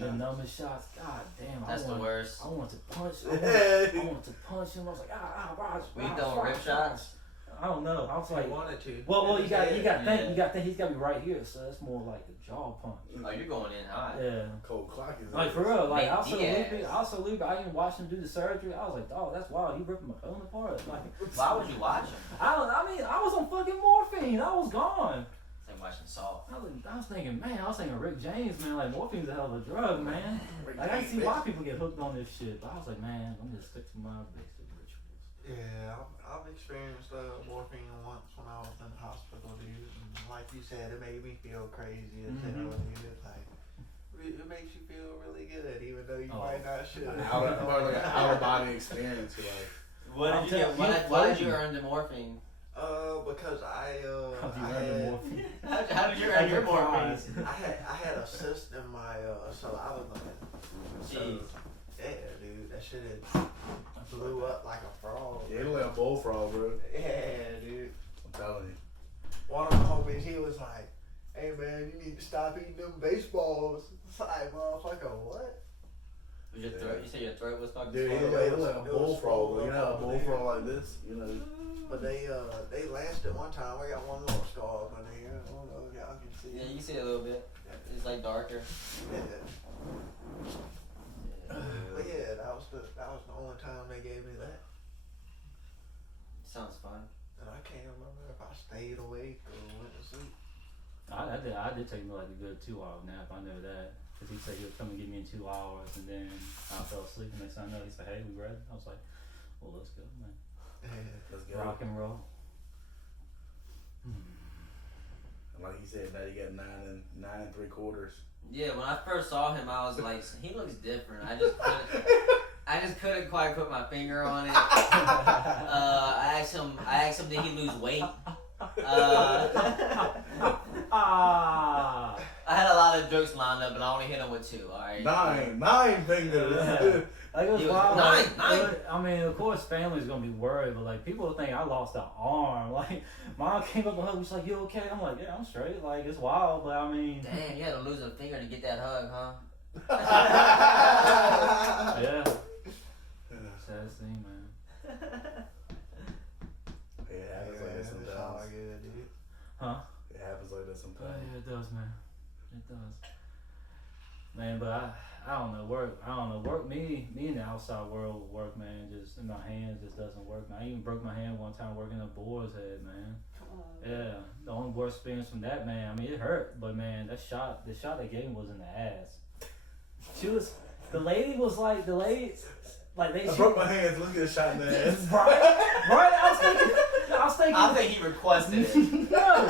the numbing shots. God damn, that's the worst. I want to punch. I want to punch him. I was like, Raj. Were you throwing rip shots? I don't know. I was He like, wanted to. well, you got Yeah. think he's got to be right here, so that's more like a jaw punch. Oh, you're going in hot. Yeah. Cold clock is Like for real, like Nate I also leave. I didn't watch him do the surgery. I was like, oh, that's wild. He ripping my bone apart. Like, Why would you watch him? I mean, I was on fucking morphine. I was gone. It's like watching Saw. I was thinking, man, I was thinking Rick James, man. Like morphine's a hell of a drug, man. Like I can see why people get hooked on this shit. But I was like, man, I'm just stick to my basic rituals. Yeah, I've experienced morphine once when I was in the hospital, dude. And like you said, it made me feel crazy as hell, dude. Like, it makes you feel really good, even though you might not should. Like an out of body experience. Like, What did you get? Why did you earn the morphine? Because I morphine? How did you earn your morphine? I had a cyst in my saliva gland. Jeez. Yeah, dude, that shit had blew up like a frog. yeah, it like a bullfrog, bro. Yeah, dude. I'm telling you. One of my homies, he was like, "Hey man, you need to stop eating them baseballs." It's like, motherfucker, what? Was your throat? You said your throat was fucking. Dude, swollen? it look like a bullfrog. You know, a bullfrog like this. You know. But they lasted one time. I got one little scar up under here. I don't know if y'all can see Yeah, it. you can see it a little bit. It's like darker. Yeah. But yeah, that was the only time they gave me that. Sounds fun. And I can't remember if I stayed awake or went to sleep. I did take me like a good 2 hour nap. I know that. Because he said he would come and get me in 2 hours, and then I fell asleep. And next thing I know, he said, hey, we ready? I was like, well, let's go, man. Let's go. Rock and roll. And like he said, now you got 9 3/4. Yeah, when I first saw him, I was like, he looks different. I just couldn't quite put my finger on it. I asked him, did he lose weight? I had a lot of jokes lined up, but I only hit him with 2. All right. 9 fingers. Like it was He was wild. nine. I mean, of course, family's gonna be worried, but like people think I lost an arm. Like mom came up and hugged me. She's like, "You okay?" I'm like, "Yeah, I'm straight." Like it's wild, but I mean, Damn, you had to lose a finger to get that hug, huh? yeah. Sad scene, man. Yeah, it happens like that It's all sometimes. good, dude. Huh? It happens like that Oh, sometimes. yeah, it does, man. It does. Man, but I don't know, work, me in the outside world work, man, just in my hands just doesn't work, man. I even broke my hand one time working a boar's head, man. Yeah, the only worst experience from that, man, I mean, it hurt, but man, the shot they gave me was in the ass. The lady, I broke my hands. Let's get a shot in the ass. right, I was thinking. I think he requested it. No,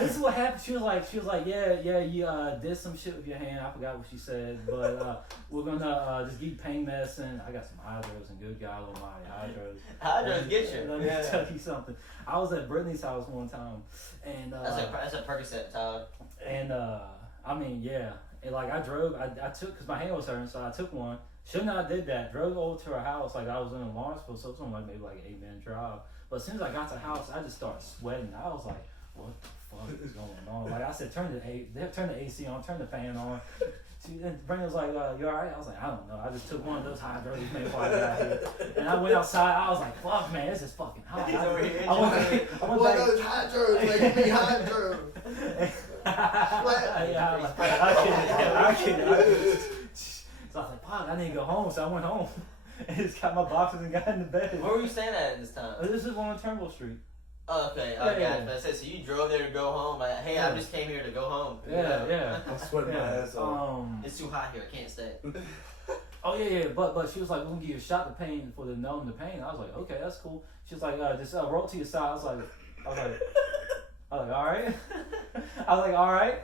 this is what happened. She was like, yeah, you did some shit with your hand. I forgot what she said, but we're gonna just give you pain medicine. I got some hydros and good God almighty hydros. Hydros get you. Let me tell you something. I was at Brittany's house one time, and That's a Percocet, Todd. and I mean, yeah, and like I drove, I took, because my hand was hurting, so I took one. Shouldn't have did that. Drove over to her house, like I was in Lawrenceville, so it was only like maybe like an 8-minute drive. But as soon as I got to the house, I just started sweating. I was like, what the fuck is going on? Like I said, turn the AC on, turn the fan on. And Brandon was like, you alright? I was like, I don't know. I just took one of those hydros before I got out here. And I went outside, I was like, fuck man, this is fucking hot. I went One of those hydros make me hydro. I kid. So I was like, fuck, I need to go home. So I went home and just got my boxes and got in the bed. Where were you staying at this time? This is on Turnbull Street. Oh, okay. Yeah. I said, so you drove there to go home. Like, hey, I just came here to go home. Yeah. I'm sweating my ass off. It's too hot here. I can't stay. Oh yeah. But she was like, we're gonna give you a shot of pain for the numb the pain. I was like, okay, that's cool. She was like, just roll to your side. I was like, all right. I was like, all right.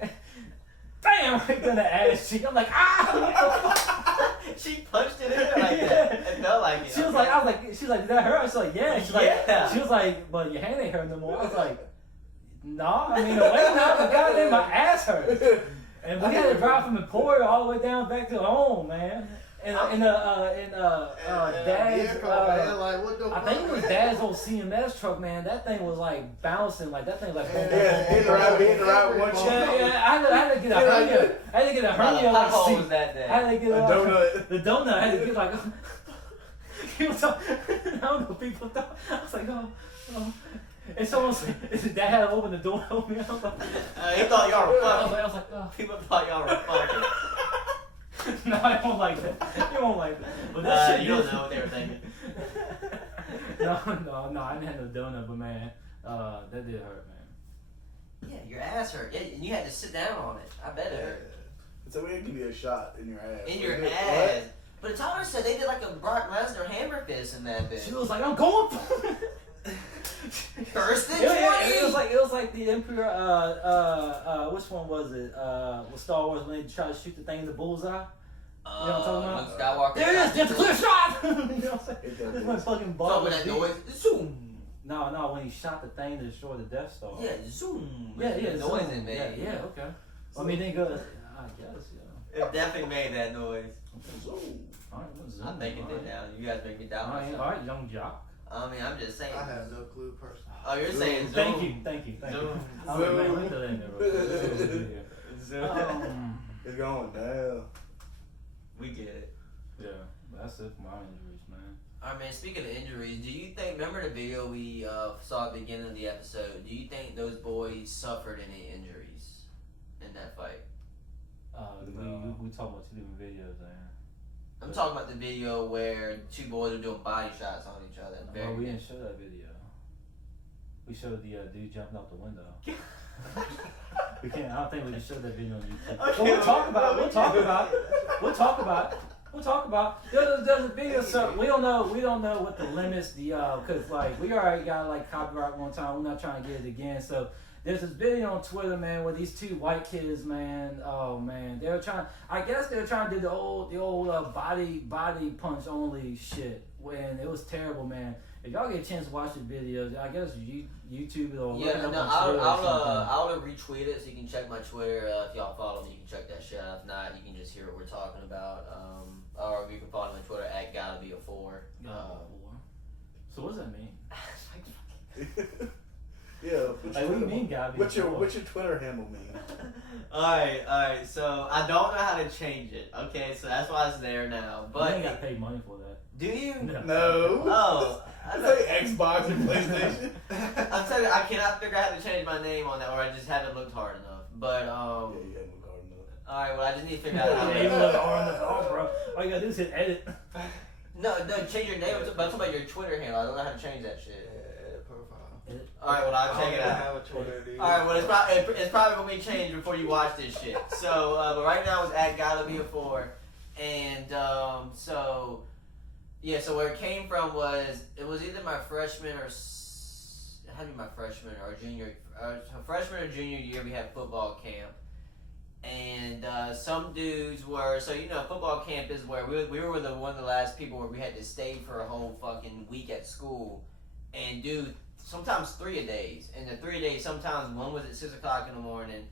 Bam! Right in the ass cheek. I'm like, ah! She punched it in there like that. It felt like it. She was like, did that hurt? I was like, yeah. Yeah. She was like, but your hand ain't hurt no more. I was like, nah. I mean, the way now, the goddamn my ass hurts. And we had to drive from Emporia all the way down back to home, man. Dad's, man, like, what the I think it was Dad's old CMS truck, man. That thing was like bouncing, like that thing like. Hit the right one. Yeah. I had to get a hernia. I had to get a hernia like How seat. was that day? I had to get A donut. The donut. I had to get like. People thought, I don't know. People thought I was like, oh, And someone said, his dad had to open the door and open me. I was like, He thought y'all were fucking. I was like, oh. People thought y'all were fucking. No, I don't like that. You won't like that. But that shit, You don't know what they were thinking. No, I didn't have no donut, but man, that did hurt, man. Yeah, your ass hurt. Yeah, and you had to sit down on it. I bet it hurt. It's a way to give you a shot in your ass. In your Like, ass. But Tyler said they did like a Brock Lesnar hammer fist in that bitch. She was like, I'm going. First and 20. It was like the Emperor. Which one was it? With Star Wars when they try to shoot the thing in the bullseye. You know what I'm talking about? Luke Skywalker. There it is. Get the clear shot. You know what I'm saying? It does. This my fucking So ball. with that noise, zoom. No, when he shot the thing to destroy the Death Star. Yeah, zoom. Yeah, The noise zoom. it made. Yeah, okay. I mean, they go. I guess, It definitely made that noise. Alright, I'm thinking it now. You guys make me doubt myself. Alright, young jock. I mean, I'm just saying. I have no clue personally. Oh, you're saying zoom. Thank you. Zoom. I'm like, man, let me throw that in there real quick. Zoom. It's going down. We get it. Yeah, that's it for my injuries, man. Alright, man, speaking of injuries, do you think, remember the video we saw at the beginning of the episode, do you think those boys suffered any injuries in that fight? No. We talk about two different videos there. I'm talking about the video where two boys are doing body shots on each other. Well, we didn't show that video. We showed the dude jumping out the window. We can't. I don't think we can show that video on YouTube. Okay, But we'll talk about it. There's a video. So we don't know what the limits. Because like we already got like copyright one time. We're not trying to get it again. So there's this video on Twitter, man, where these two white kids, man. Oh man, they were trying. I guess they were trying to do the old body punch only shit. When it was terrible, man. If y'all get a chance to watch the videos, I guess YouTube it or look it up on Twitter or something. I'll retweet it so you can check my Twitter. If y'all follow me, you can check that shit out. If not, you can just hear what we're talking about. Or you can follow me on Twitter at gotta-be-a-4. So what does that mean? Yeah. Like, what do you mean, gotta be What's your a Twitter handle mean? Alright, so I don't know how to change it. Okay, so that's why it's there now. But you ain't got paid money for that. do you? No. Oh. I say Xbox and PlayStation. I'm telling you, I cannot figure out how to change my name on that, or I just haven't looked hard enough. But Yeah, you haven't looked hard enough. alright, well I just need to figure out how Yeah, to even look hard enough, bro. All you gotta do is hit edit. No, change your name, but I'm talking about your Twitter handle. I don't know how to change that shit. Profile. Alright, well I'll I check it don't out. have a Twitter, dude. Alright, well it's probably gonna be changed before you watch this shit. So, but right now it's at gotta-be-a-4, and so where it came from was it was either my freshman or freshman or junior year we had football camp, and some dudes were football camp is where we were one of the last people where we had to stay for a whole fucking week at school and do sometimes 3 a days, and the 3 a days sometimes one was at 6 o'clock in the morning.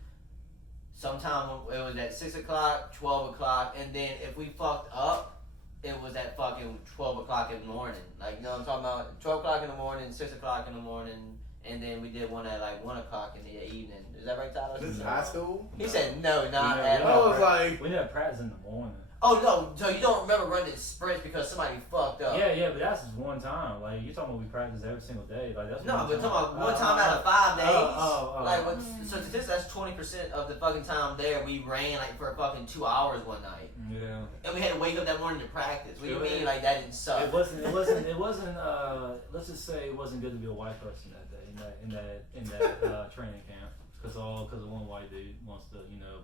Sometimes it was at 6 o'clock, 12 o'clock, and then if we fucked up, it was at fucking 12 o'clock in the morning. Like, you know what I'm talking about? 12 o'clock in the morning, 6 o'clock in the morning, and then we did one at like 1 o'clock in the evening. Is that right, Tyler? This is high school? He said no, not Yeah, at I all. was like, We never practice in the morning. Oh, no, so you don't remember running sprints because somebody fucked up? Yeah, but that's just one time. Like you're talking about we practice every single day. Like that's No, one but time. talking about one time out of 5 days. Like, oh. so to this, that's 20% of the fucking time there. We ran like for fucking 2 hours one night, Yeah. and we had to wake up that morning to practice. What do you Sure. mean? Like that didn't suck? It wasn't. Let's just say it wasn't good to be a white person that day in that training camp. Cause one white dude wants to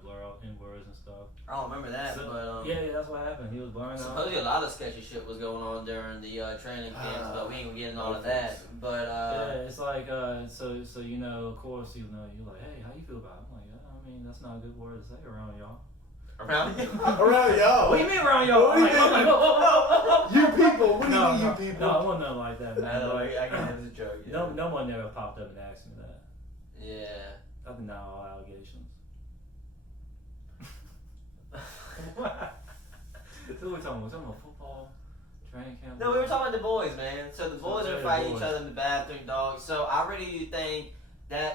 blur out N-words and stuff. I don't remember that, So, but yeah, that's what happened. He was blurring out. supposedly a lot of sketchy shit was going on during the training camps, but we ain't gonna get into all of that. But Yeah, it's like so of course you're like, hey, how you feel about it? I'm like, I mean, that's not a good word to say around y'all. around around y'all. What do you mean around y'all? What do you I'm like, whoa. You people. What do you mean, No, you people? no, it wasn't nothing like that, I man. know, Like, I guess it was a joke. Yeah. no one ever popped up and asked me that. Yeah. I think not all allegations. So we're talking about football, training camp. No, we were talking about the boys, man. So the boys So are the fighting boys. each other in the bathroom, dog. So I really think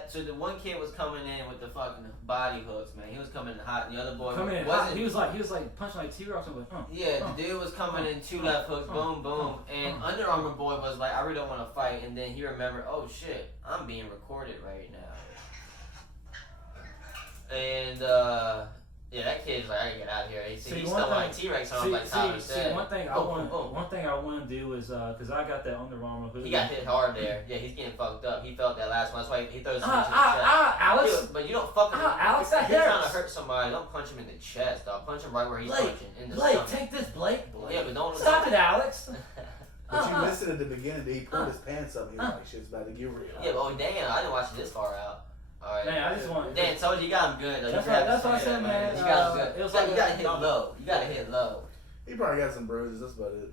So the one kid was coming in with the fucking body hooks, man. He was coming in hot, and the other boy Coming in wasn't. hot. He was like punching like T-Rex. I'm like, Yeah, the dude was coming in 2 left hooks, boom, boom, and Under Armour boy was like, I really don't want to fight, and then he remembered, oh shit, I'm being recorded right now, and yeah, that kid's like, I gotta get out of here. He stole my T-Rex on like Tyler said. One thing I want to do is because I got that Under Armour hoodie. He got hit hard there. Yeah, he's getting fucked up. He felt that last one. That's why he throws him into the chest. Alex. Yeah, but you don't fucking. Alex, that if you're hurts. trying to hurt somebody, don't punch him in the chest, dog. Punch him right where he's Blake, punching in the Blake, stomach. take this, Blake. Yeah, but don't Stop it, Alex. But you missed it at the beginning. He pulled his pants up. He was like, "Shit's about to get real." Yeah, but oh damn, I didn't watch it this far out. All right. Man, I just want. Dan told you got him good. Though. That's what I said, man. You got him good. It was like like you gotta hit low. You gotta hit low. He probably got some bruises. That's about it.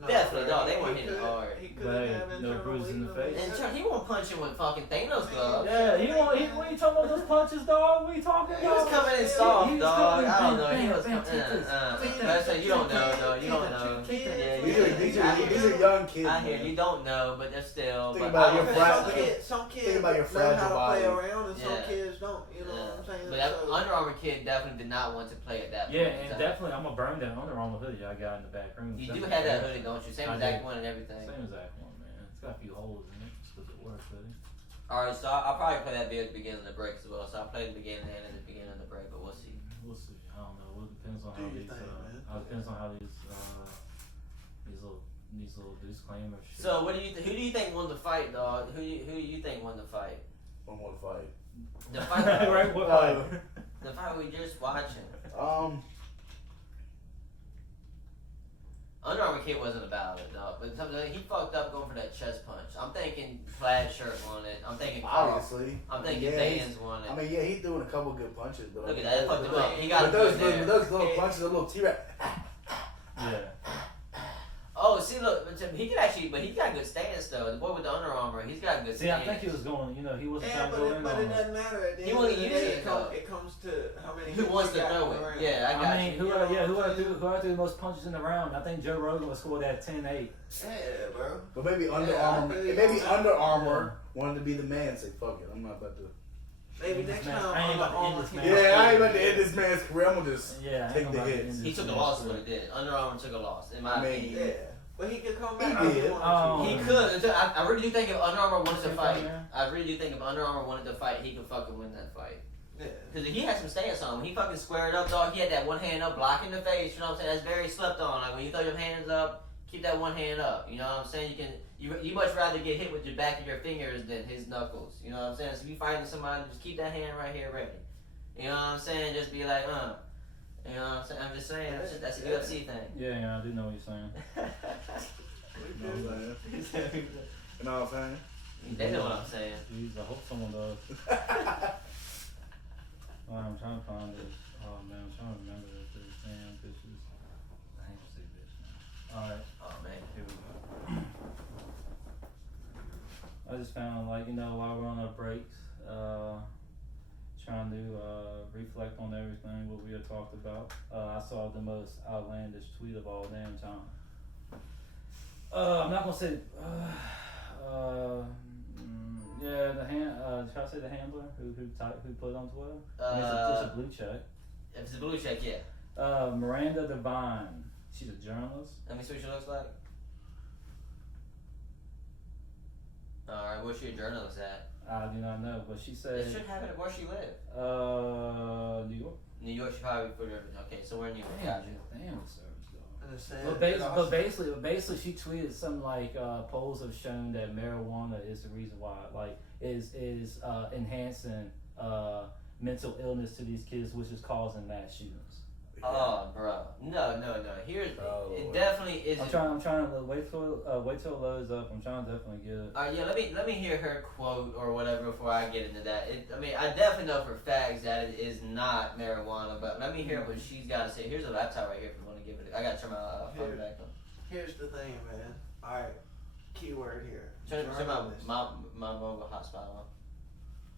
No, Definitely, bro, dog. They he weren't hitting could- hard. He could But have no internal bruises in the bleeding. face. And he won't punch him with fucking Thanos gloves. Yeah, what are you talking about those punches, dog? What are you talking He about? was coming in soft, He was dog. coming in I don't know. bam, He was bam, coming. take this. That's what you don't know, though. You don't know. These are young kids. I hear man. you don't know, but they're still. Think but about I your don't fragile- think- Some kids think about your know fragile how to body. play around, and some Yeah. kids don't. You know what I'm saying? But that So- Under Armour kid definitely did not want to play at that Yeah, point. in and time. definitely, I'm gonna burn that Under Armour hoodie I got in the back room. You do have that hoodie, don't you? Same I exact do. one and everything. Same exact one, man. It's got a few holes in it. Just 'cause it works, hoodie. Alright, so I'll probably play that video at the beginning of the break as well. So I'll play the beginning and at the beginning of the break, but we'll see. We'll see. I don't know. It depends on Do how your these. thing, man. Depends on how these little disclaimers. Shit. So what do you? Who do you think won the fight, dog? Who do you think won the fight? One more fight. The fight. Right, what Uh, The fight we just watching. Under Armour kid wasn't about it, dog. But he fucked up going for that chest punch. I'm thinking plaid shirt won it. I'm thinking Carl. Obviously. I'm thinking Yeah, Dan's won it. I mean, yeah, he threw in a couple good punches, but Look at that. That fucked him up. He got But him those, good there. those little punches, a little T-Rex. Yeah. Oh, see, look, he could actually, but he got good stance though. The boy with the Under Armour, he's got good See, I stance. think he was going. He wasn't Yeah, trying to go in but on it him. doesn't matter. At the He end wasn't of the using day, it, though. it comes to how many. Who hits wants you to got throw in the it? round. Yeah, I got I mean, you. whoever threw the most punches in the round. I think Joe Rogan would score that 10-8. Yeah, bro. But maybe Under Yeah, I Armour, really maybe don't Under Armour wanted to be the man and say, fuck it, I'm not about to. Maybe next Man, time. I ain't about to end Armour this can- man. Yeah, I ain't about to end this man's career. I'm gonna just Yeah, I take ain't the gonna hits. end He this took a man's loss is career. what he did. Under Armour took a loss, in my I mean, opinion. Yeah, but he could come He back. did. if he wanted He to. could. I really do think if Under Armour wanted to Same fight, thing, yeah. I really do think if Under Armour wanted to fight, he could fucking win that fight. Yeah. Because he had some stance on him. When he fucking squared up, dog, he had that one hand up, blocking the face. You know what I'm saying? That's very slept on. Like when you throw your hands up, keep that one hand up. You know what I'm saying? You much rather get hit with the back of your fingers than his knuckles. You know what I'm saying? So if you fighting somebody, just keep that hand right here ready. You know what I'm saying? Just be like, You know what I'm saying? I'm just saying. That's a UFC thing. Yeah, I do know what you're saying. You know what I'm saying? You know what I'm saying? They know what I'm saying. Jeez, I hope someone does. Oh, I'm trying to find this. Oh man, I'm trying to remember this damn bitches. I hate to say bitch now. Alright, Oh man. here we go. I just found while we're on our breaks, trying to reflect on everything what we had talked about. I saw the most outlandish tweet of all damn time. I'm not gonna say should I say the handler who put it on Twitter? It's a blue check. If it's a blue check, yeah. Miranda Devine. She's a journalist. Let me see what she looks like. Alright, where's she a journalist at? I do not know, but she It said should have it where she live. New York. New York, she probably put her. Okay, so we're in New York. Gotcha. Damn, the service dog. And it said But basically, she tweeted something like polls have shown that marijuana is the reason why, is enhancing mental illness to these kids, which is causing mass shootings. Oh, bro. No. Here's it. Definitely is. I'm trying to wait till it loads up. I'm trying to definitely get it. Yeah, let me hear her quote or whatever before I get into that. I definitely know for facts that it is not marijuana, but let me hear what she's got to say. Here's a laptop right here if you want to give it. I got to turn my phone back on. Here's the thing, man. Alright, keyword here. Turn Journalist. my mobile hotspot on.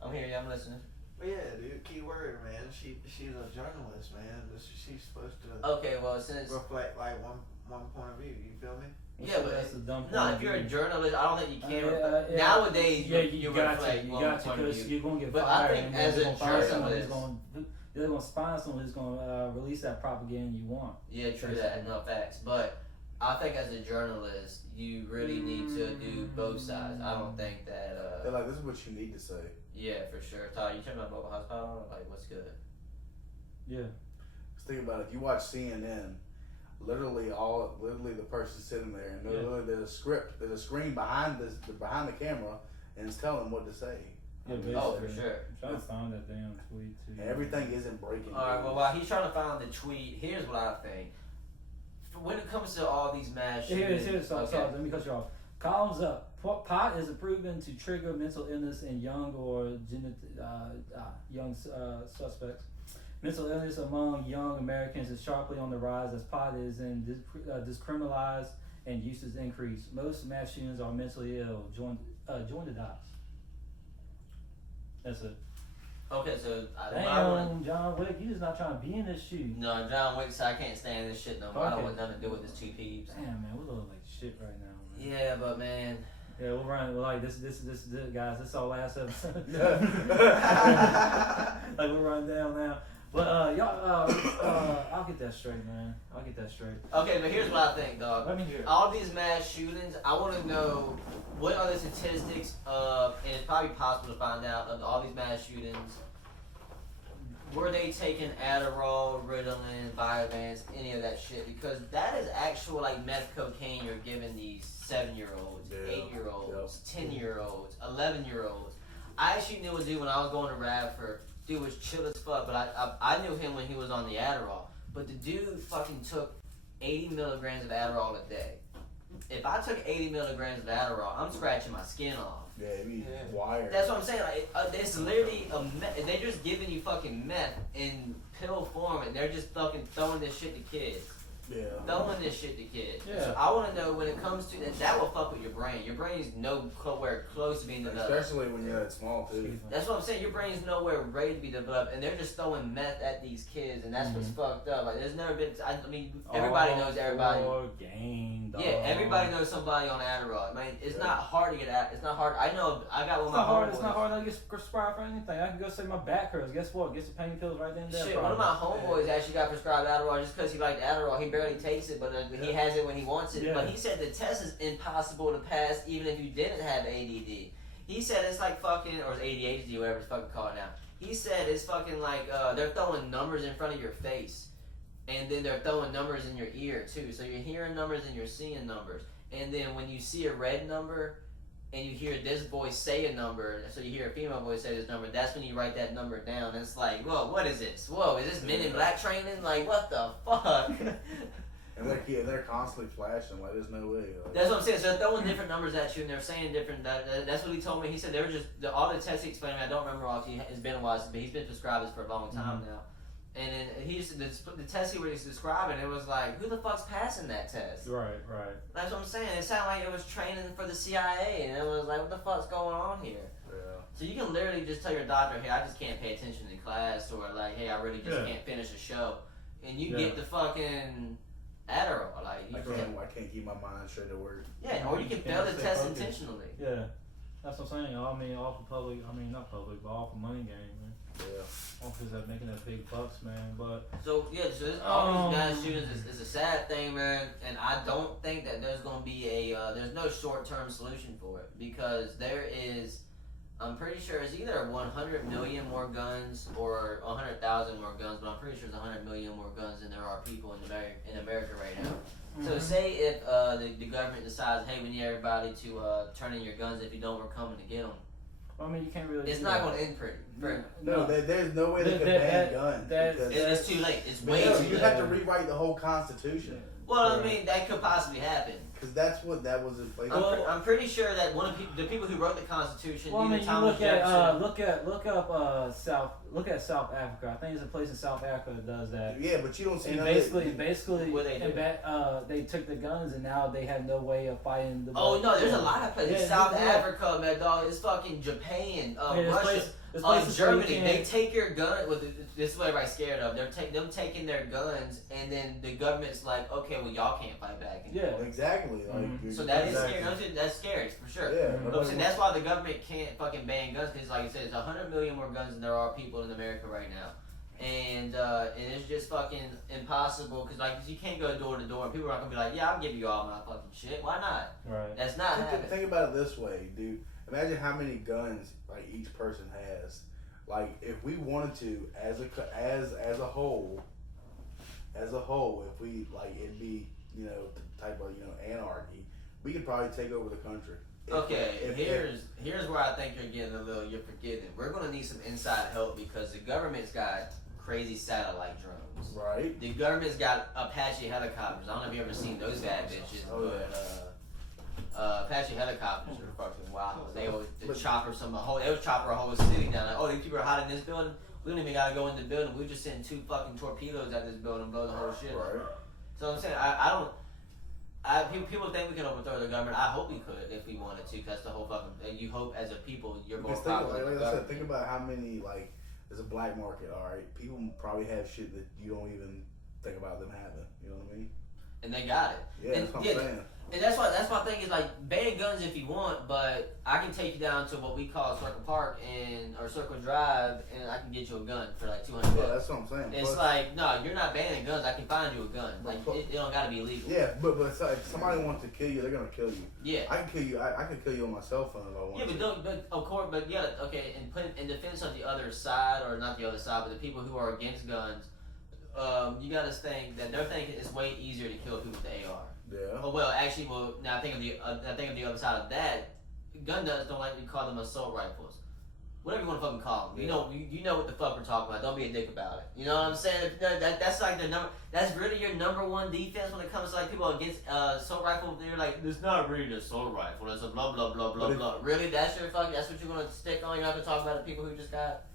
I'm here. Yeah, I'm listening. But yeah, dude, keyword, man. She's a journalist, man. She's supposed to Okay, well since reflect like one point of view. You feel me? Yeah, but that's a dumb no, point if of you're a view. journalist, I don't think you can. Yeah. Nowadays, Yeah, you got reflect to, you one got to, point of because view. you're gonna get But fired. I think and as they're a gonna find someone journalist, they're gonna find someone who's gonna release that propaganda you want. yeah, true that, no facts. But I think as a journalist, you really need to do both sides. I don't think that. They're like, this is what you need to say. Yeah, for sure. Todd, you turn my mobile hotspot on? Like, what's good? Yeah. Just think about it. If you watch CNN, literally the person sitting there, and there's a script, there's a screen behind the camera, and it's telling them what to say. Yeah, Oh, for sure. I'm trying to find that damn tweet too. And everything isn't breaking. Alright, well, while he's trying to find the tweet, here's what I think. When it comes to all these mass shootings... Sorry, let me cut you off. Columns up. Pot is proven to trigger mental illness in young or suspects. Mental illness among young Americans is sharply on the rise as pot is discriminalized and uses increase. Most mass shootings are mentally ill. Join the dots. That's it. Okay, so... Damn, John Wick, you just not trying to be in this shoot. No, John Wick said I can't stand this shit no more. I don't want nothing to do with this two peeps. Damn, man, we look like shit right now, man. Yeah, but man... Yeah, we'll run. We're like this, guys. This is our last episode. Like we're running down now. But y'all, I'll get that straight, man. I'll get that straight. Okay, but here's what I think, dog. Let me hear it. All these mass shootings, I want to know what are the statistics of, and it's probably possible to find out, of all these mass shootings. Were they taking Adderall, Ritalin, Vyvanse, any of that shit? Because that is actual like meth cocaine you're giving these 7-year-olds, 8-year-olds, 10-year-olds, 11-year-olds. I actually knew a dude when I was going to Radford. Dude was chill as fuck, but I knew him when he was on the Adderall. But the dude fucking took 80 milligrams of Adderall a day. If I took 80 milligrams of Adderall, I'm scratching my skin off. Yeah, it'd be wired. That's what I'm saying. Like, it's literally they're just giving you fucking meth in pill form, and they're just fucking throwing this shit to kids. Yeah. Throwing this shit to kids. Yeah. So I want to know when it comes to that will fuck with your brain. Your brain is nowhere close to being developed. Especially when you're that small too. That's what I'm saying. Your brain's nowhere ready to be developed, and they're just throwing meth at these kids, and that's what's fucked up. Like, there's never been. I mean, everybody knows everybody. Game, dog. Yeah, everybody knows somebody on Adderall. I mean, it's not hard to get at. It's not hard. I know. I got one of my homeboys. It's not hard to get prescribed for anything. I can go say my back hurts. Guess what? Get some pain pills right then and there. Shit, one of my homeboys actually got prescribed Adderall just because he liked Adderall. He barely takes it, but he has it when he wants it. Yeah. But he said the test is impossible to pass even if you didn't have ADD. He said it's like fucking, or ADHD, whatever it's fucking called now. He said it's fucking like they're throwing numbers in front of your face. And then they're throwing numbers in your ear too. So you're hearing numbers and you're seeing numbers. And then when you see a red number and you hear this voice say a number, so you hear a female voice say this number, that's when you write that number down. And it's like, whoa, what is this? Whoa, is this Men in Black training? Like, what the fuck? And they're constantly flashing. Like, there's no way. Like, That's what I'm saying. So they're throwing different numbers at you, and they're saying different. That's what he told me. He said they were just all the tests he explained. I don't remember all. It's been a while, but he's been prescribed this for a long time now. And then he just the test he was describing. It was like, who the fuck's passing that test? Right. That's what I'm saying. It sounded like it was training for the CIA, and it was like, what the fuck's going on here? yeah. So you can literally just tell your doctor, hey, I just can't pay attention in class, or like, hey, I really just can't finish a show, and you get the fucking Adderall. Like, I can't keep my mind straight at work. Yeah, or you can fail the test intentionally. Yeah. That's what I'm saying. I mean, all for public. I mean, not public, but all for money game, man. Yeah. All because they're making that big bucks, man. But so all these mass shootings is a sad thing, man. And I don't think that there's gonna be there's no short-term solution for it, because there is. I'm pretty sure it's either 100 million more guns or 100,000 more guns, but I'm pretty sure it's 100 million more guns than there are people in America right now. So say if the government decides, hey, we need everybody to turn in your guns. If you don't, we're coming to get them. I mean, you can't really. It's not going to end pretty. No, there's no way they could ban guns. It's too late. It's way too late. You have to rewrite the whole Constitution. Well, I mean, that could possibly happen. Because that's what that was in place. I'm pretty sure that the people who wrote the Constitution. Well, I mean, you Thomas look at South Africa. I think there's a place in South Africa that does that. Yeah, but you don't see. And basically, what they do. They took the guns and now they have no way of fighting the. Oh no, there's a lot of places. Yeah, South Africa, man, dog. It's fucking Japan, Russia. Germany, they take your gun. Well, this is what everybody's scared of. They're them taking their guns, and then the government's like, okay, well, y'all can't fight back anymore. Yeah, exactly. Like, so that is scary. That's scary for sure. Yeah, and that's why the government can't fucking ban guns, because like you said, it's 100 million more guns than there are people in America right now. And it's just fucking impossible, because like you can't go door to door and people are not gonna be like, yeah, I'll give you all my fucking shit. Why not? Right. That's not happening. Think about it this way, dude. Imagine how many guns like each person has. Like if we wanted to, as a whole, if we like it'd be type of anarchy. We could probably take over the country. Here's where I think you're forgetting. We're gonna need some inside help, because the government's got crazy satellite drones. Right. The government's got Apache helicopters. I don't know if you ever seen those bad bitches, Apache helicopters are fucking wild. They would chopper a whole city down. Like, these people are hiding in this building. We don't even gotta go in the building. We just send 2 fucking torpedoes at this building and blow the whole shit up. Right. So I'm saying people think we can overthrow the government. I hope we could if we wanted to. That's the whole fucking. You hope as a people you're more powerful. Like I said, think about how many there's a black market. All right, people probably have shit that you don't even think about them having. You know what I mean? And they got it. Yeah, that's what I'm saying. And that's my thing is like ban guns if you want, but I can take you down to what we call Circle Park or Circle Drive, and I can get you a gun for like $200. Yeah, that's what I'm saying. It's like, no, you're not banning guns. I can find you a gun. Like it don't gotta be illegal. Yeah, but it's like if somebody wants to kill you, they're gonna kill you. Yeah, I can kill you. I can kill you on my cell phone if I want. Yeah, but of course, okay. And put in defense of the other side, or not the other side, but the people who are against guns. You gotta think that they're thinking it's way easier to kill people with the AR. Yeah. Oh well, actually, now I think of the other side of that. Gun nuts don't like to call them assault rifles, whatever you want to fucking call them. Yeah. You know what the fuck we're talking about. Don't be a dick about it. You know what I'm saying? That's like the number. That's really your number one defense when it comes to like people against assault rifle. They're like, it's not really an assault rifle. That's a blah blah blah blah blah. Really, that's your fucking. That's what you're gonna stick on. You're not gonna talk about the people who just got.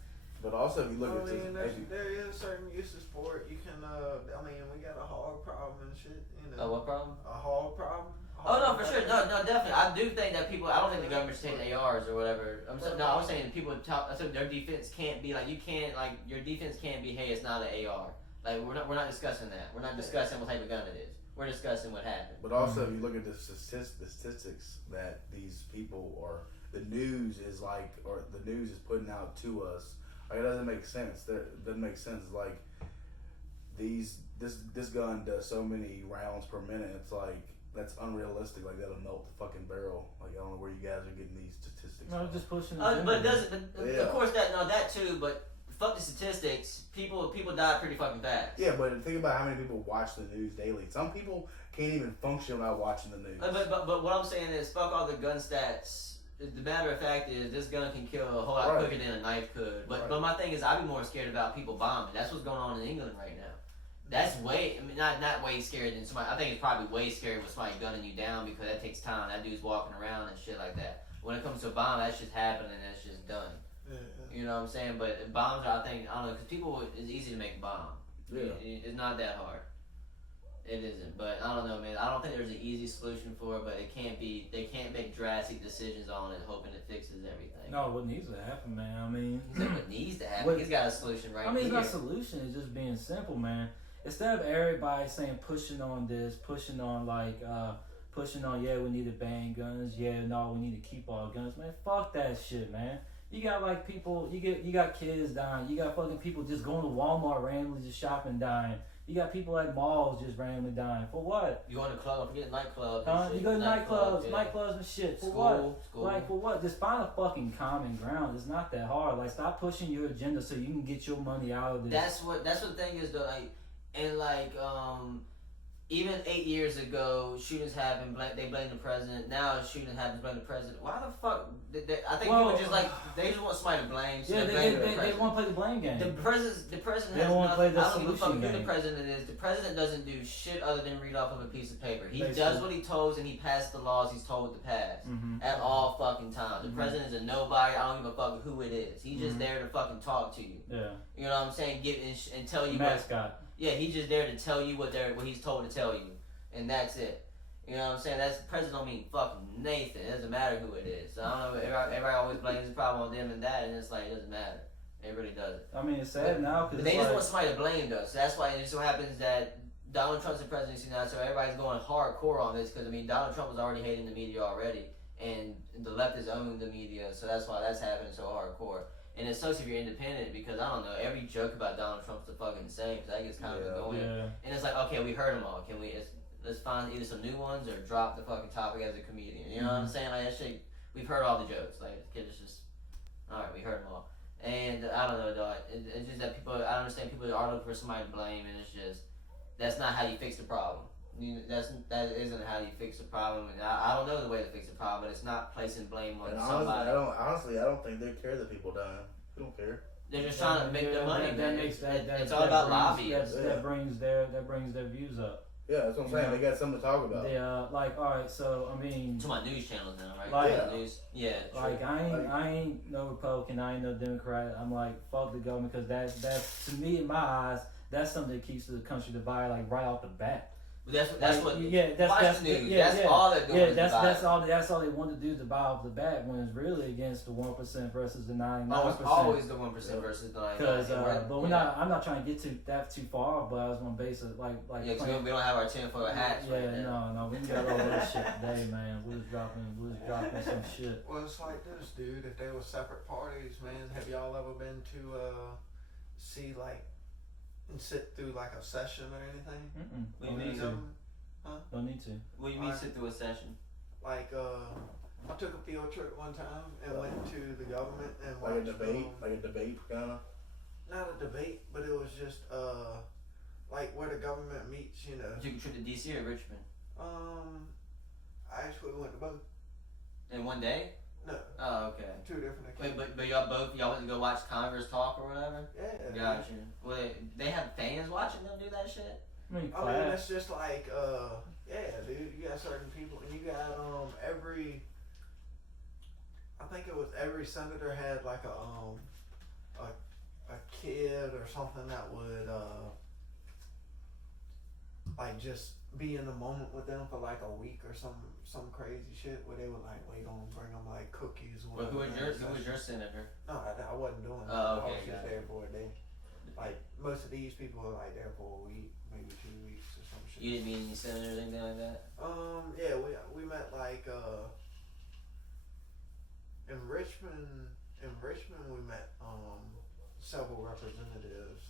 But also, if you look at this, there is certain use of sport. You can, we got a hog problem and shit. What problem? A hog problem. No, for sure. No, definitely. I do think that people. I don't think the government should take ARs or whatever. I was saying people talk. I said their defense can't be like you can't like your defense can't be. Hey, it's not an AR. Like we're not discussing that. We're not discussing what type of gun it is. We're discussing what happened. But also, if you look at the statistics that these people or the news is putting out to us. Like it doesn't make sense. It doesn't make sense. Like this gun does so many rounds per minute. It's like that's unrealistic. Like that'll melt the fucking barrel. Like I don't know where you guys are getting these statistics. No, just pushing. But it doesn't. Of course that too. But fuck the statistics. People die pretty fucking fast. Yeah, but think about how many people watch the news daily. Some people can't even function without watching the news. But what I'm saying is fuck all the gun stats. The matter of fact is, this gun can kill a whole lot quicker than a knife could. But my thing is, I'd be more scared about people bombing. That's what's going on in England right now. That's not way scarier than somebody. I think it's probably way scarier with somebody gunning you down, because that takes time. That dude's walking around and shit like that. When it comes to a bomb, that's just happening and that's just done. Yeah. You know what I'm saying? But bombs, I don't know, because people, it's easy to make a bomb. Yeah. It's not that hard. It isn't, but I don't know, man. I don't think there's an easy solution for it, but they can't make drastic decisions on it hoping it fixes everything. No, what needs to happen, man. I mean, what needs to happen? He's got a solution right here. I mean, it's not a solution. It's just being simple, man. Instead of everybody saying pushing on this, pushing on yeah, we need to ban guns. Yeah, no, we need to keep all guns, man. Fuck that shit, man. You got like people, you got kids dying. You got fucking people just going to Walmart randomly just shopping dying. You got people at malls just randomly dying. For what? You go to the club, forget nightclubs. You go to nightclubs and shit. For what? School. Like, for what? Just find a fucking common ground. It's not that hard. Like, stop pushing your agenda so you can get your money out of this. That's what the thing is, though. Like, and like, even 8 years ago, shootings happened. They blame the president. Now shootings happen, blame the president. Why the fuck? I think people just like they just want somebody to blame. So they want to play the blame game. The president they has don't want to play the I don't give a fuck solution who game. the president is. The president doesn't do shit other than read off of a piece of paper. He Basically. does what he told, and he passes the laws he's told to pass at all fucking times. The president is a nobody. I don't give a fuck who it is. He's just there to fucking talk to you. Yeah. You know what I'm saying? Get and tell you mascot. Yeah, he's just there to tell you what he's told to tell you. And that's it. You know what I'm saying? That's president don't mean fucking Nathan. It doesn't matter who it is. So I don't know. Everybody always blames the problem on them and that, and it's like it doesn't matter. It really doesn't. I mean, it's sad now because they just want somebody to blame though. So that's why it just so happens that Donald Trump's the presidency now, so everybody's going hardcore on this because I mean Donald Trump was already hating the media already, and the left has owned the media, so that's why that's happening so hardcore. And it sucks if you're independent because I don't know, every joke about Donald Trump's the fucking same. Cause that gets kind of annoying. Yeah. And it's like, okay, we heard them all. Can we? Let's find either some new ones or drop the fucking topic as a comedian. You know what I'm saying? Like that shit. We've heard all the jokes. Like it's just, all right, we heard them all. And I don't know, dog. It's just that people. I understand people are looking for somebody to blame, and it's just that's not how you fix the problem. That isn't how you fix the problem. And I don't know the way to fix the problem, but it's not placing blame on somebody. I don't think they care that people die. They don't care. They're just trying to make their money, man. It's all brings, about lobbyists. That brings their views up. Yeah, that's what I'm saying. They got something to talk about. Yeah, like all right. So I mean, to my news channels now, right? Like, news. Yeah. Like I ain't no Republican. I ain't no Democrat. I'm like fuck the government because that's to me in my eyes that's something that keeps the country divided like right off the bat. That's like, what. That's the news. That's all they're doing. Yeah, that's all they want to do is divide off the bat when it's really against the 1% versus the 99%. It's always the 1% versus the 99%. Because but I'm not trying to get too far, but I was gonna base it like yeah, because we don't have our 10 for hats. Yeah, right no, we got all this shit today, man. We was dropping some shit. Well, it's like this, dude. If they were separate parties, man, have y'all ever been to see like? And sit through like a session or anything? Don't need to. Huh? Don't need to. What do you mean sit through a session? Like I took a field trip one time and went to the government and like a debate kind of. Not a debate, but it was just like where the government meets, you know. Did you trip to DC or Richmond? I actually went to both. In one day? No. Oh, okay. 2 different occasions. Wait, but y'all went to go watch Congress talk or whatever? Yeah. Gotcha. Well, they have fans watching them do that shit? I mean, it's just like, yeah, dude, you got certain people, and you got I think it was every senator had like a kid or something that would, like just be in the moment with them for like a week or some crazy shit where they would like wait on them, bring them like cookies. Well, who was your senator? No, I wasn't doing that. Oh, okay, I was just there for a day. Like most of these people are like there for a week, maybe 2 weeks or some shit. You didn't meet any senators or anything like that? Yeah, we met like in Richmond. In Richmond, we met several representatives.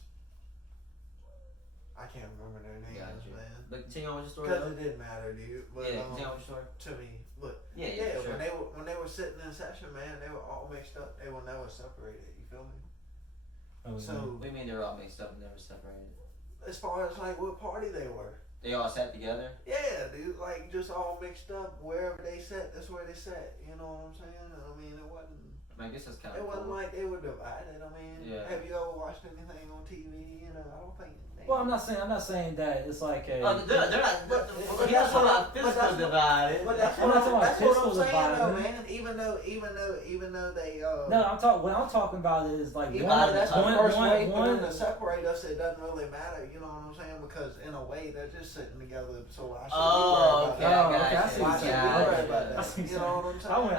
I can't remember their names, man. But continue on with your story. Because it didn't matter, dude. But, yeah, continue on with your story. To me, but yeah, sure. when they were sitting in session, man, they were all mixed up. They were never separated. You feel me? Oh, so what do you mean they were all mixed up and never separated? As far as like what party they were. They all sat together? Yeah, dude. Like just all mixed up. Wherever they sat, that's where they sat. You know what I'm saying? I mean, it wasn't. I guess that's kind of. It wasn't like they were divided. I mean, have you ever watched anything on TV? You know, I don't think. Well, I'm not saying that it's like a. They're not. He's not talking about physical divided. But that's what I'm saying, though, man. Even though they. No, what I'm talking about is like. That's the first way for them to separate us. It doesn't really matter. You know what I'm saying? Because in a way, they're just sitting together. So I should. I see what you're saying. You know what I'm saying?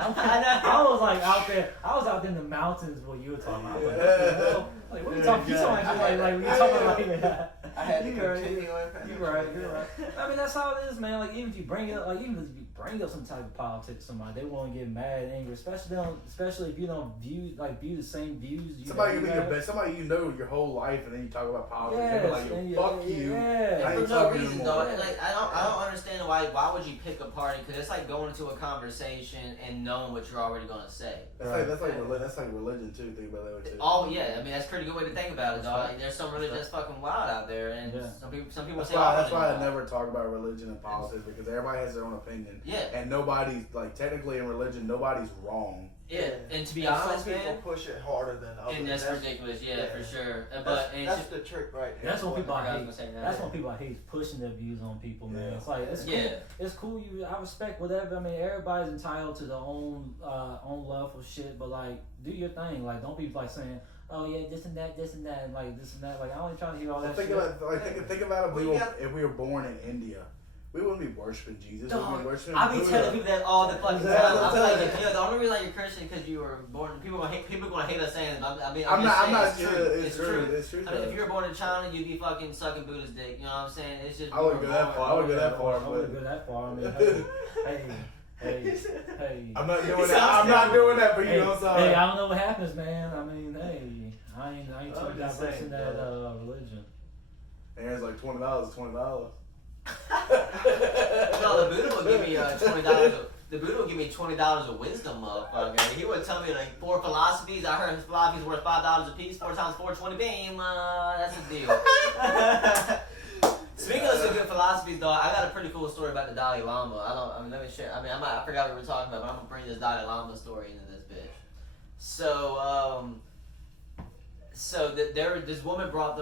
I was like out there. I was out in the mountains when you were talking about. Like, what are you talking? You talking like you talking like that. I had to continue. You're right. I mean, that's how it is, man. Like, even if you bring up some type of politics to somebody, they won't get mad and angry, especially if you don't view the same views. Somebody you know your whole life, and then you talk about politics. Yes, they're like, fuck you. Yeah. For no reason, though. Like, I don't understand why would you pick a party? Because it's like going into a conversation and knowing what you're already gonna say. That's like religion too. Think about that way too. Oh yeah, I mean that's a pretty good way to think about it, dog. Like, there's some religion that's fucking wild out there, and some people say. That's why I never talk about religion and politics, because everybody has their own opinion. Yeah. And nobody's like technically in religion, nobody's wrong. Yeah, and to be honest, some people push it harder than others. And that's ridiculous, for sure. That's the trick right there. That's what people I hate. That's what people I hate, pushing their views on people, man. It's like it's cool. It's cool. I respect whatever. I mean, everybody's entitled to their own love for shit, but like, do your thing. Like, don't be like saying, oh yeah, this and that, and like this and that. Like, I only trying to hear all that. Think about it. Think about if we were born in India. We wouldn't be worshiping Jesus. Dog, We'd be worshiping I be Buddha. telling people that all the fucking time. Exactly. I'm like, the only reason you're Christian because you were born. People gonna hate us saying it. I'm not just sure. saying It's true. It's true. I mean, if you were born in China, you'd be fucking sucking Buddha's dick. You know what I'm saying? It's just. I wouldn't go that far. I wouldn't go that far. I wouldn't go that far. I mean, hey. I'm not doing that. I'm not doing that for you. Hey, I'm sorry. hey, I don't know what happens, man. I mean, hey, I ain't too diverse in that religion. Aaron's like $20. $20. No, the Buddha will give me $20. The Buddha will give me $20 of wisdom, motherfucker. He would tell me like 4 philosophies. I heard his philosophies worth $5 a piece. 4 times 4, 20. Bam. That's a deal. Speaking of some good philosophies, though, I got a pretty cool story about the Dalai Lama. Let me share. I forgot what we were talking about, but I'm gonna bring this Dalai Lama story into this bitch. So, this woman brought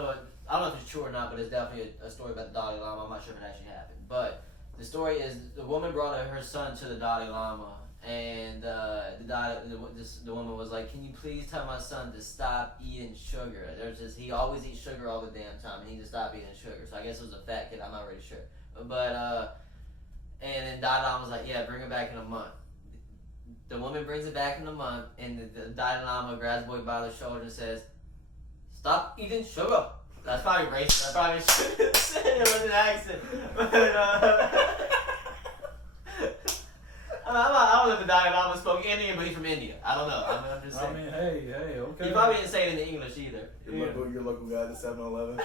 I don't know if it's true or not, but it's definitely a story about the Dalai Lama. I'm not sure if it actually happened, but the story is the woman brought her son to the Dalai Lama, and the woman was like, "Can you please tell my son to stop eating sugar? He always eats sugar all the damn time. He needs to stop eating sugar." So I guess it was a fat kid. I'm not really sure, but and then Dalai Lama was like, "Yeah, bring it back in a month." The woman brings it back in a month, and the Dalai Lama grabs the boy by the shoulder and says, "Stop eating sugar." That's probably racist. I probably should have said it with an accent. But, I don't know if the Dalai Lama spoke Indian, but he's from India. I don't know. I'm just saying. I mean, hey, okay. He probably didn't say it in English either. Your local guy at 7-Eleven.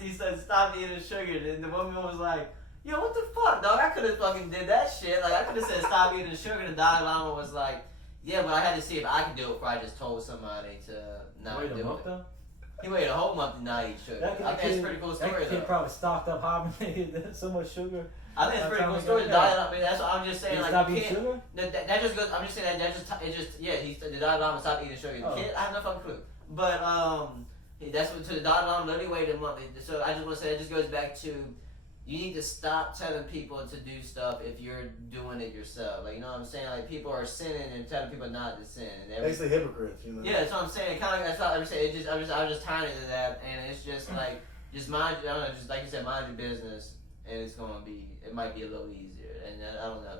He said, stop eating sugar. And the woman was like, yo, what the fuck, dog? I could have fucking did that shit. Like, I could have said, stop eating sugar. And the Dalai Lama was like, yeah, but I had to see if I could do it before I just told somebody to not do it. Though? He waited a whole month to not eat sugar. I think it's a pretty cool story, that though. kid probably stocked up hibernated so much sugar. I think it's a pretty cool story. That's what I'm just saying. Like, stop you eating can't. sugar? That just goes. I'm just saying the Dalai Lama stopped eating sugar. The kid, I have no fucking clue. But that's what to the Dalai Lama literally waited a month. So I just want to say that just goes back to you need to stop telling people to do stuff if you're doing it yourself. Like, you know what I'm saying? Like, people are sinning and telling people not to sin. And Basically hypocrites, you know. Yeah, that's what I'm saying. Kind of, that's what I'm saying. I was just tying it to that, and it's just like, just mind. I don't know, just like you said, mind your business, and it might be a little easier. And I don't know.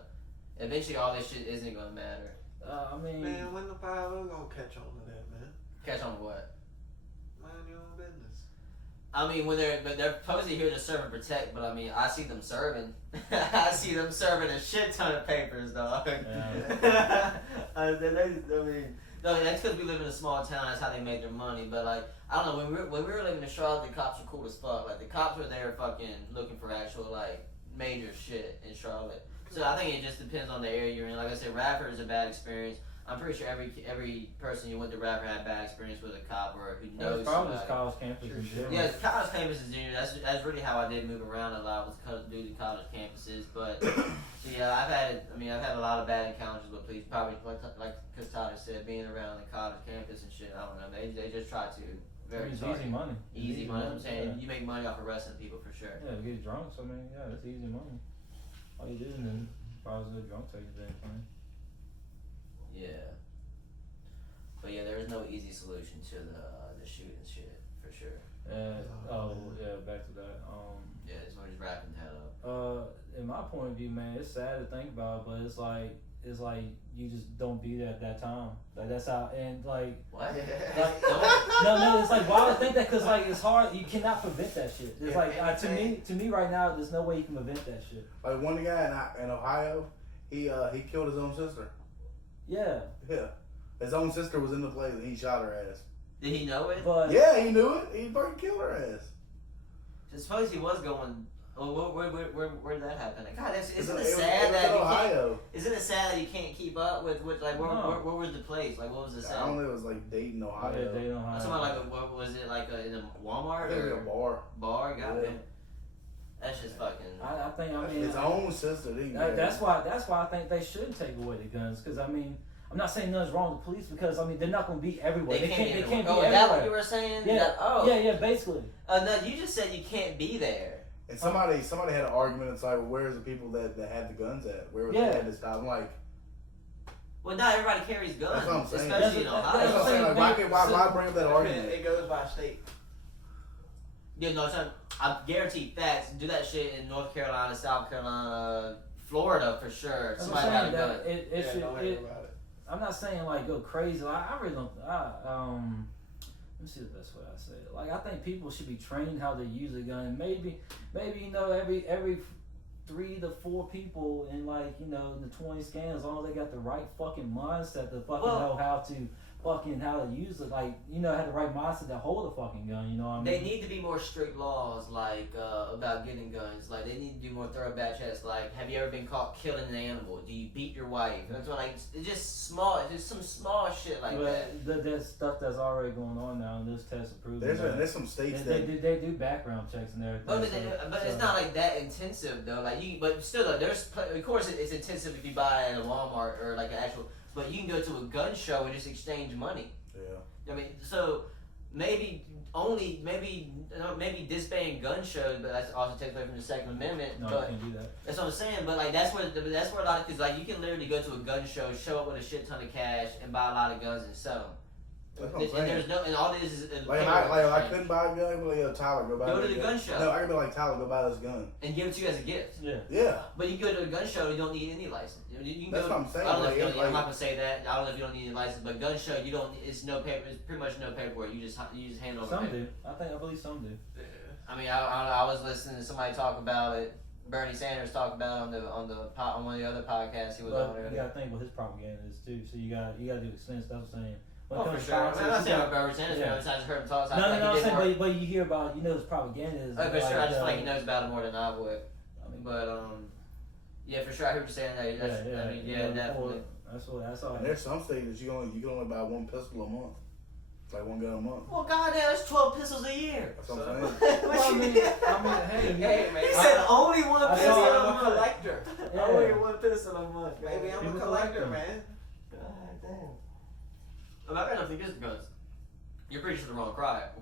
Eventually, all this shit isn't gonna matter. Man, when the 5 gonna catch on to that, man? Catch on to what? Mind your own business. I mean, they're supposedly here to serve and protect, but I mean, I see them serving. I see them serving a shit ton of papers, dog. Yeah. I mean, no, that's because we live in a small town. That's how they make their money. But like, I don't know. When we were living in Charlotte, the cops were cool as fuck. Like, the cops were there, fucking looking for actual like major shit in Charlotte. So I think it just depends on the area you're in. Like I said, Radford is a bad experience. I'm pretty sure every person who went to Radford had a bad experience with a cop or who knows probably somebody. college campus in general. Yeah, college campuses in general. That's really how I did move around a lot, was due to college campuses. But yeah, I've had a lot of bad encounters with police. Probably like because Tyler said, being around the college campus and shit. I don't know. They just try to It's easy money. Easy money. I'm saying yeah. you make money off arresting people for sure. Yeah, get drunk. So I mean, yeah, that's easy money. All you do is then probably drunk take your damn thing. Yeah. But yeah, there is no easy solution to the shooting shit for sure. Back to that. Yeah, just want to just wrapping that up. In my point of view, man, it's sad to think about, but it's like you just don't be there at that time. Like that's how, and like what? No, it's like why would I think that? Cause like it's hard. You cannot prevent that shit. It's like to me right now, there's no way you can prevent that shit. Like one guy in Ohio, he killed his own sister. Yeah. Yeah. His own sister was in the place and he shot her ass. Did he know it? But yeah, he knew it. He fucking killed her ass. I suppose he was going. Oh, where did that happen? God, isn't it was sad that Ohio. Isn't it sad that you can't keep up with like where was the place? Like what was the set? I don't know. It was like Dayton, Ohio. Yeah, Dayton, Ohio. Something like what was it like in a Walmart I think or it was a bar? Bar, goddamn. That's just fucking. I mean his own sister. That's why I think they shouldn't take away the guns. Because I mean, I'm not saying nothing's wrong with police because I mean they're not going to be everywhere. They can't be everywhere. Oh, is that what you were saying? Yeah. Yeah, basically. No, you just said you can't be there. And somebody had an argument and like, well, where's the people that had the guns at? Where was they at this time? I'm like, well, not everybody carries guns. That's what I'm saying. Especially in Ohio. That's what I'm saying. Like, why bring up that argument? It goes by state. Yeah, no, I guarantee facts. Do that shit in North Carolina, South Carolina, Florida for sure. Somebody got a gun. Don't worry about it. I'm not saying like go crazy. Like I really don't. Let me see the best way I say it. Like I think people should be trained how to use a gun. Maybe you know every 3 to 4 people in like you know in the 20 scans, as long as they got the right fucking mindset to fucking know how to use it, like you know have the right mindset to hold a fucking gun. You know what I mean? They need to be more strict laws, like about getting guns. Like they need to do more thorough back checks. Like, have you ever been caught killing an animal? Do you beat your wife? That's what like it's just small. It's just some small shit like that. There's stuff that's already going on now, and this test approved. There's some states they do background checks and everything. But it's not like that intensive though. Like but still though, of course it's intensive if you buy it at a Walmart or like an actual. But you can go to a gun show and just exchange money. Yeah. I mean, so maybe disband gun shows, but that also takes away from the Second Amendment. No, but you can't do that. that's what I'm saying. But like that's where a lot of because like you can literally go to a gun show, show up with a shit ton of cash, and buy a lot of guns and sell them. That's what I'm saying. And there's no, and all this is I couldn't buy a gun. I'd be like, yo, Tyler, go buy. Go to the gun show. No, I could be like, Tyler, go buy this gun and give it to you as a gift. Yeah. Yeah. But you go to a gun show, you don't need any license. You can That's go, what I'm saying. I don't know if you Like, don't, I'm not gonna say that. I don't know if you don't need any license, but gun show, you don't. It's no paper. It's pretty much no paperwork. You just hand over. Some paper. do. I believe some do. I mean, I was listening to somebody talk about it. Bernie Sanders talked about it on one of the other podcasts he was on there. You gotta think what his propaganda is too. So you gotta do extensive. That's what I'm saying. Oh, for sure. I'm not saying about Bernie Sanders. I just heard him talk. So No, I'm saying, but you hear about his propaganda is. Oh, for sure. I just feel like he knows about it more than I would. But yeah, for sure. I heard you saying that. I mean, definitely. That's all. And there's some states that you can only buy 1 pistol a month. Like 1 gun a month. Well, goddamn, that's 12 pistols a year. That's what I'm saying. I mean, Hey, man. He said only 1 I pistol saw- a I'm a month. collector. Yeah. Only 1 pistol a month. Baby, I'm People a collector, collect man. God damn. I'm not gonna think this guns. You're pretty sure the wrong choir.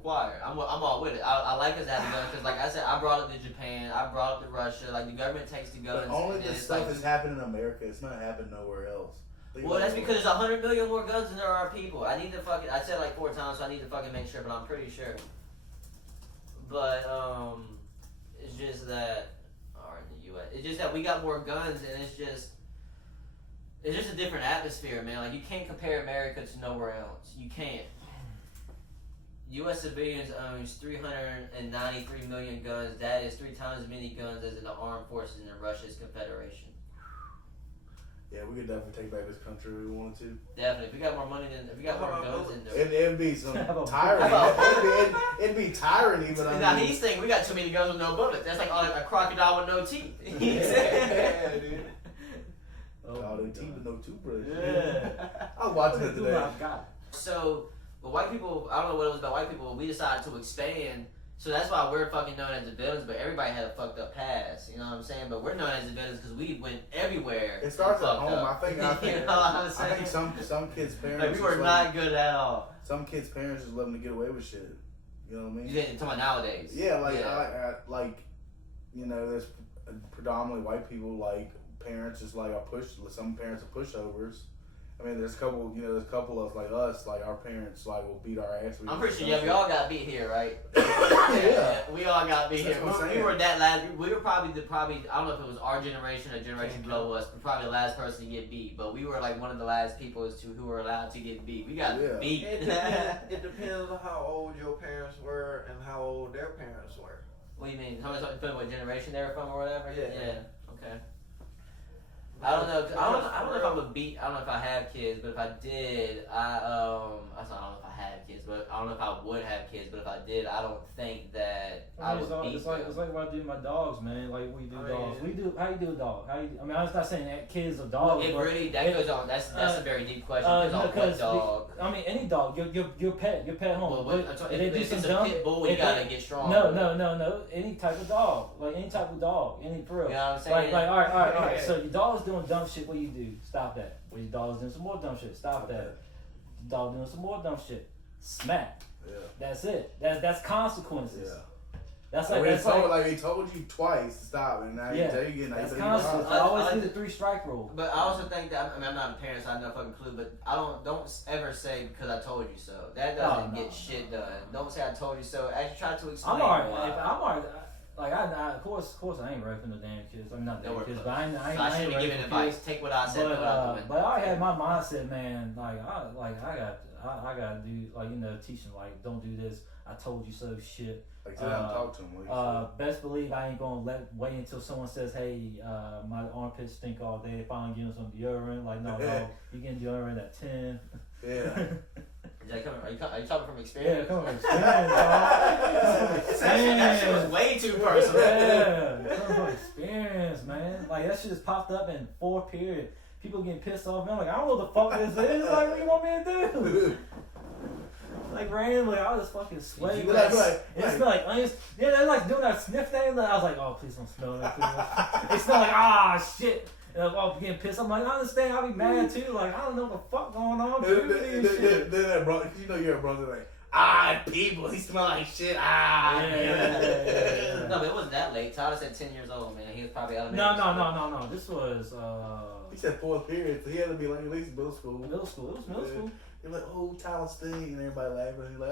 I'm all with it. I like us having guns because, like I said, I brought it to Japan. I brought it to Russia. Like the government takes the guns. But only and this it's stuff like, is happening in America. It's not happening nowhere else. well, that's because there's 100 million more guns than there are people. I need to fucking. I said like 4 times, so I need to fucking make sure, but I'm pretty sure. But it's just that, or in the U.S., it's just that we got more guns, and it's just a different atmosphere, man. Like you can't compare America to nowhere else. You can't. U.S. civilians owns 393 million guns. That is 3 times as many guns as in the armed forces in Russia's Confederation. Yeah, we could definitely take back this country if we wanted to. Definitely. If we got more money than, if we got more guns than It'd be some How tyranny. It'd be tyranny, but now he's thinking we got too many guns with no bullets. That's like a crocodile with no teeth. Yeah, dude. Oh, they teeth with no toothbrush. Yeah. I was watching it today. So, but white people, I don't know what it was about white people, but we decided to expand. So that's why we're fucking known as the villains, but everybody had a fucked up past. You know what I'm saying? But we're known as the villains because we went everywhere. It starts at home. Up. I think you know what I'm saying? I think some kids' parents. Like, we were not good at all. Some kids' parents just let them to get away with shit. You know what I mean? You didn't talk about nowadays. Yeah, like you know, there's predominantly white people. Like parents, just like some parents are pushovers. I mean, there's a couple of like us, like our parents, like will beat our ass. I'm pretty sure, we all got beat here, right? Yeah. We all got beat That's here. what I'm We saying. were that last. We were probably I don't know if it was our generation or generation below us, but probably the last person to get beat. But we were like one of the last people who were allowed to get beat. We got beat. It depends on how old your parents were and how old their parents were. What do you mean? How much depending what generation they were from or whatever? Yeah. Okay. I don't know. I don't know if I'm a beat. I don't know if I have kids, but if I did, I don't know if I have kids, but I don't know if I would have kids, but if I did, I don't think that I would beat it's like what I do with my dogs, man. Like we do dogs. How you do a dog? I mean, I'm not saying that kids are dogs. Well, that goes on. That's a very deep question. What dog? I mean, any dog. Your pet home. Well, if it's a pit bull, you gotta get strong. No. Any type of dog. Like any type of dog. Any for real. You know what I'm saying? Like all right. So your dog's doing dumb shit. What do you do? Stop that. Well, your dog's doing some more dumb shit. Stop that. Your dog doing some more dumb shit. Smack. Yeah. That's it. That's consequences. Yeah. That's he told you twice to stop, and now yeah, you tell you again. That's you constant. stop. I always do the 3 strike rule. But I also think that I'm not a parent, so I have no fucking clue. But I don't ever say because I told you so. That doesn't get shit done. Don't say I told you so. Actually, try to explain. I'm alright. Like of course, I ain't raping the damn kids. I'm not damn kids, but I ain't giving raping advice. kids. Take what I said. But I had my mindset, man. Like I gotta do teaching like don't do this. I told you so. Shit. Like talk to him. Best believe I ain't gonna wait until someone says, "Hey, my armpits stink all day." Finally, give them some deodorant. Like no, you getting deodorant at 10. Yeah. Are you talking from experience? Yeah, come from experience, dog. That shit was way too personal. Yeah, come from experience, man. Like that shit just popped up in 4th period. People getting pissed off, man. Like I don't know what the fuck this is. Like what you want me to do? Like randomly, I was just fucking sweating. It smelled like onions. Yeah, they're like doing that sniff thing. And I was like, oh, please don't smell that. It smelled like shit. And I was getting pissed. I'm like, I understand. I'll be mad too. Like I don't know what the fuck going on. Then that brother, you know you're a brother like, people, he smell like shit. Yeah. No, but it wasn't that late. Tyler said 10 years old, man. He was probably elementary. No. This was. He said 4th period, so he had to be like at least middle school. Middle school. It was middle school. You're like, oh, Tyler stink, and everybody laughing. He's like,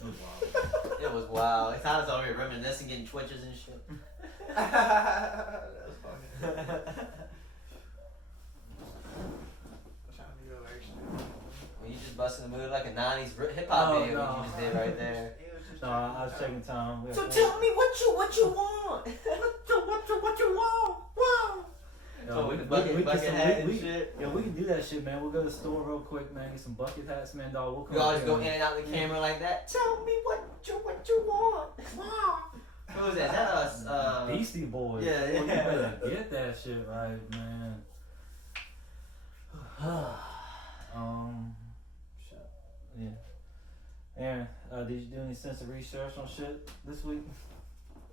It was wild. It was wild. Tyler's over here reminiscing, getting twitches and shit. That's funny. Trying to go extra. Well, you just busting the mood like a 90s hip hop video. What you just did right there. No, I was checking time. So tell me what you want. what you want? Wow. So with the bucket hat and shit. Yeah, we can do that shit, man. We'll go to the store real quick, man. Get some bucket hats, man, dog. We'll come You always go in and out the camera like that. Tell me what you want. Wow. Who was that? Is that us? Beastie Boys. Yeah. Boy, you better get that shit right, man. Shit. Yeah. Aaron, did you do any sensitive research on shit this week?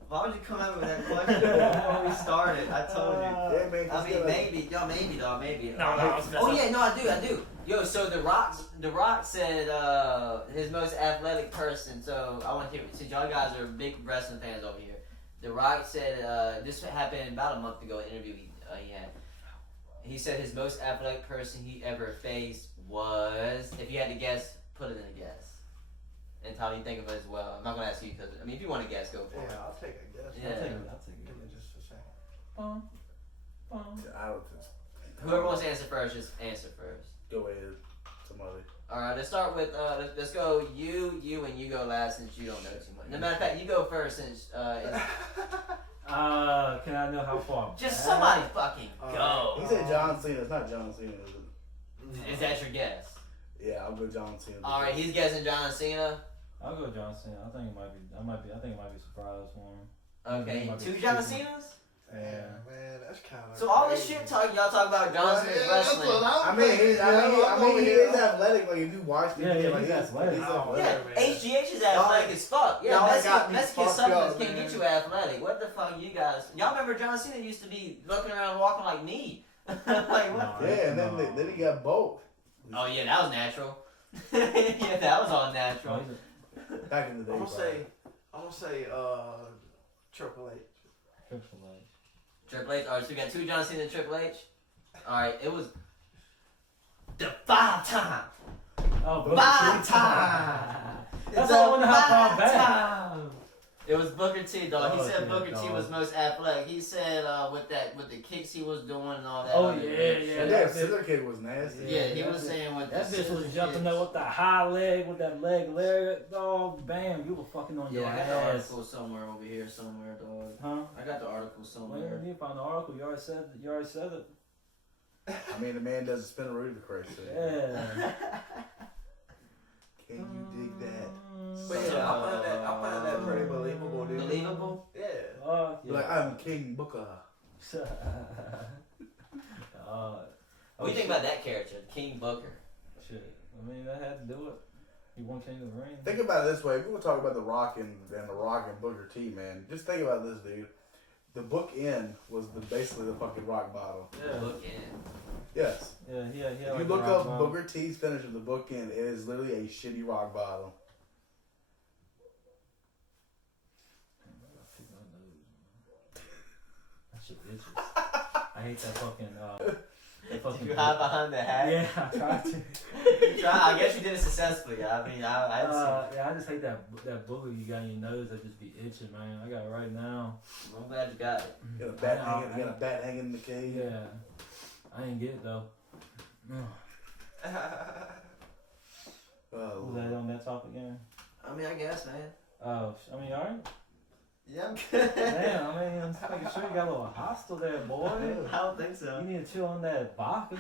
Why would you come out with that question before we started? I told you. yeah, man, I mean, maybe, dog, maybe. No. Oh yeah, no, I do. Yo, so The Rock said his most athletic person. So I want to hear, since y'all guys are big wrestling fans over here. The Rock said this happened about a month ago. An interview he had. He said his most athletic person he ever faced was, if you had to guess, put it in a guess. And Tyler, you think of it as well. I'm not gonna ask you because if you want to guess, go for it. Yeah, I'll take a guess. Yeah. I'll take Give me just a second. I don't just Whoever wants to answer first, just answer first. go ahead, somebody. All right, let's start with let's go you, and you go last since you don't know too much. No matter of fact, you go first since Can I know how far? just somebody fucking go. He said John Cena. It's not John Cena, is it? Is that your guess? Yeah, I'll go John Cena. All right, he's guessing John Cena. I'll go John Cena. I think it might be. I think it might be a surprise for him. Okay, 2 John Cenas. Yeah. Man, that's kind of. So all this shit y'all talk about John Cena's wrestling. I mean, he is athletic. Like if you watch the Yeah, he's athletic. Yeah, HGH is athletic as fuck. Yeah, y'all got me Mexican fucked supplements up, can't man. get you athletic. What the fuck, you guys? Y'all remember John Cena used to be looking around walking like me? Like what? Yeah, and then he got both. Oh yeah, that was natural. Yeah, that was all natural. Back in the day. I'm gonna say Triple H. Triple H. Alright, so we got 2 John Cena and Triple H. Alright, it was the 5-time. Oh, 5-time. That's all I wonder how far back. Time. It was Booker T, dog. He Oh, said yeah, Booker T dog. was most athletic. He said with the kicks he was doing and all that. Oh other yeah. shit. That scissor kick was nasty. Yeah, he was saying with That the bitch was scissor jumping kicks. up with the high leg, with that leg, dog. Bam, you were fucking on your Yeah, I got the ass. article somewhere over here, somewhere, dog. Huh? I got the article Well, somewhere. you found the article. You already said it. I mean, the man doesn't spin a root of Christ. Yeah. Can you dig that? But yeah, I find that pretty believable, dude. Believable? Yeah. Oh, yeah. Like I'm King Booker. What do you think about that character, King Booker? Shit. I mean, that had to do it. He won King of the Ring. Think about it this way. If we're gonna talk about The Rock and Booker T, man, just think about this, dude. The bookend was basically the fucking rock bottom. Yeah. Look in. Yes. Yeah. If you look up Booker T's finish of the bookend, it is literally a shitty rock bottom. shit itches. I hate that fucking. That fucking You hide behind the hat. Yeah, I tried to. I guess you did it successfully. I mean, yeah, I just hate that booger you got in your nose that just be itching, man. I got it right now. I'm glad you got it. You got a bat hanging in the cage. Yeah, I ain't get it though. Was that on that topic again? I mean, I guess, man. Oh, I mean, alright. Yeah, I'm good. Damn, I mean, I'm just making sure you got a little hostile there, boy. I don't think so. You need to chill on that vodka.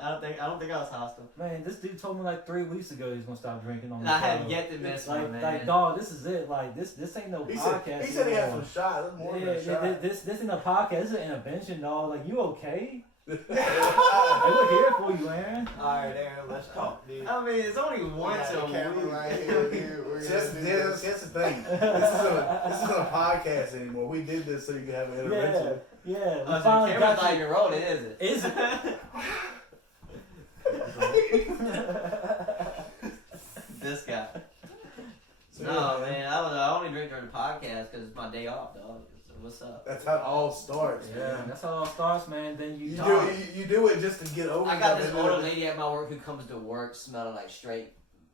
I don't think I was hostile. Man, this dude told me like 3 weeks ago he's gonna stop drinking on the I show. have yet to miss one, man. Like, dog, this is it. Like, this ain't no podcast. He said he had anymore. some shots. That's more than a shot. This ain't a podcast. This is an intervention, dog. Like, you okay? Hey, we're here for you, Aaron. Alright, Aaron, let's talk, dude. I mean, it's only once a camera week. right here, dude. We're That's gonna do the thing. This isn't a podcast anymore. We did this so you could have an intervention. Yeah. Oh, so the camera's not even rolling, is it? Is it? This guy. No, man, I don't know. I only drink during the podcast because it's my day off, dog. So what's up? That's how it all starts. Yeah, man. that's how it all starts, man. Then you You do it just to get over. I got this it. older lady at my work who comes to work smelling like straight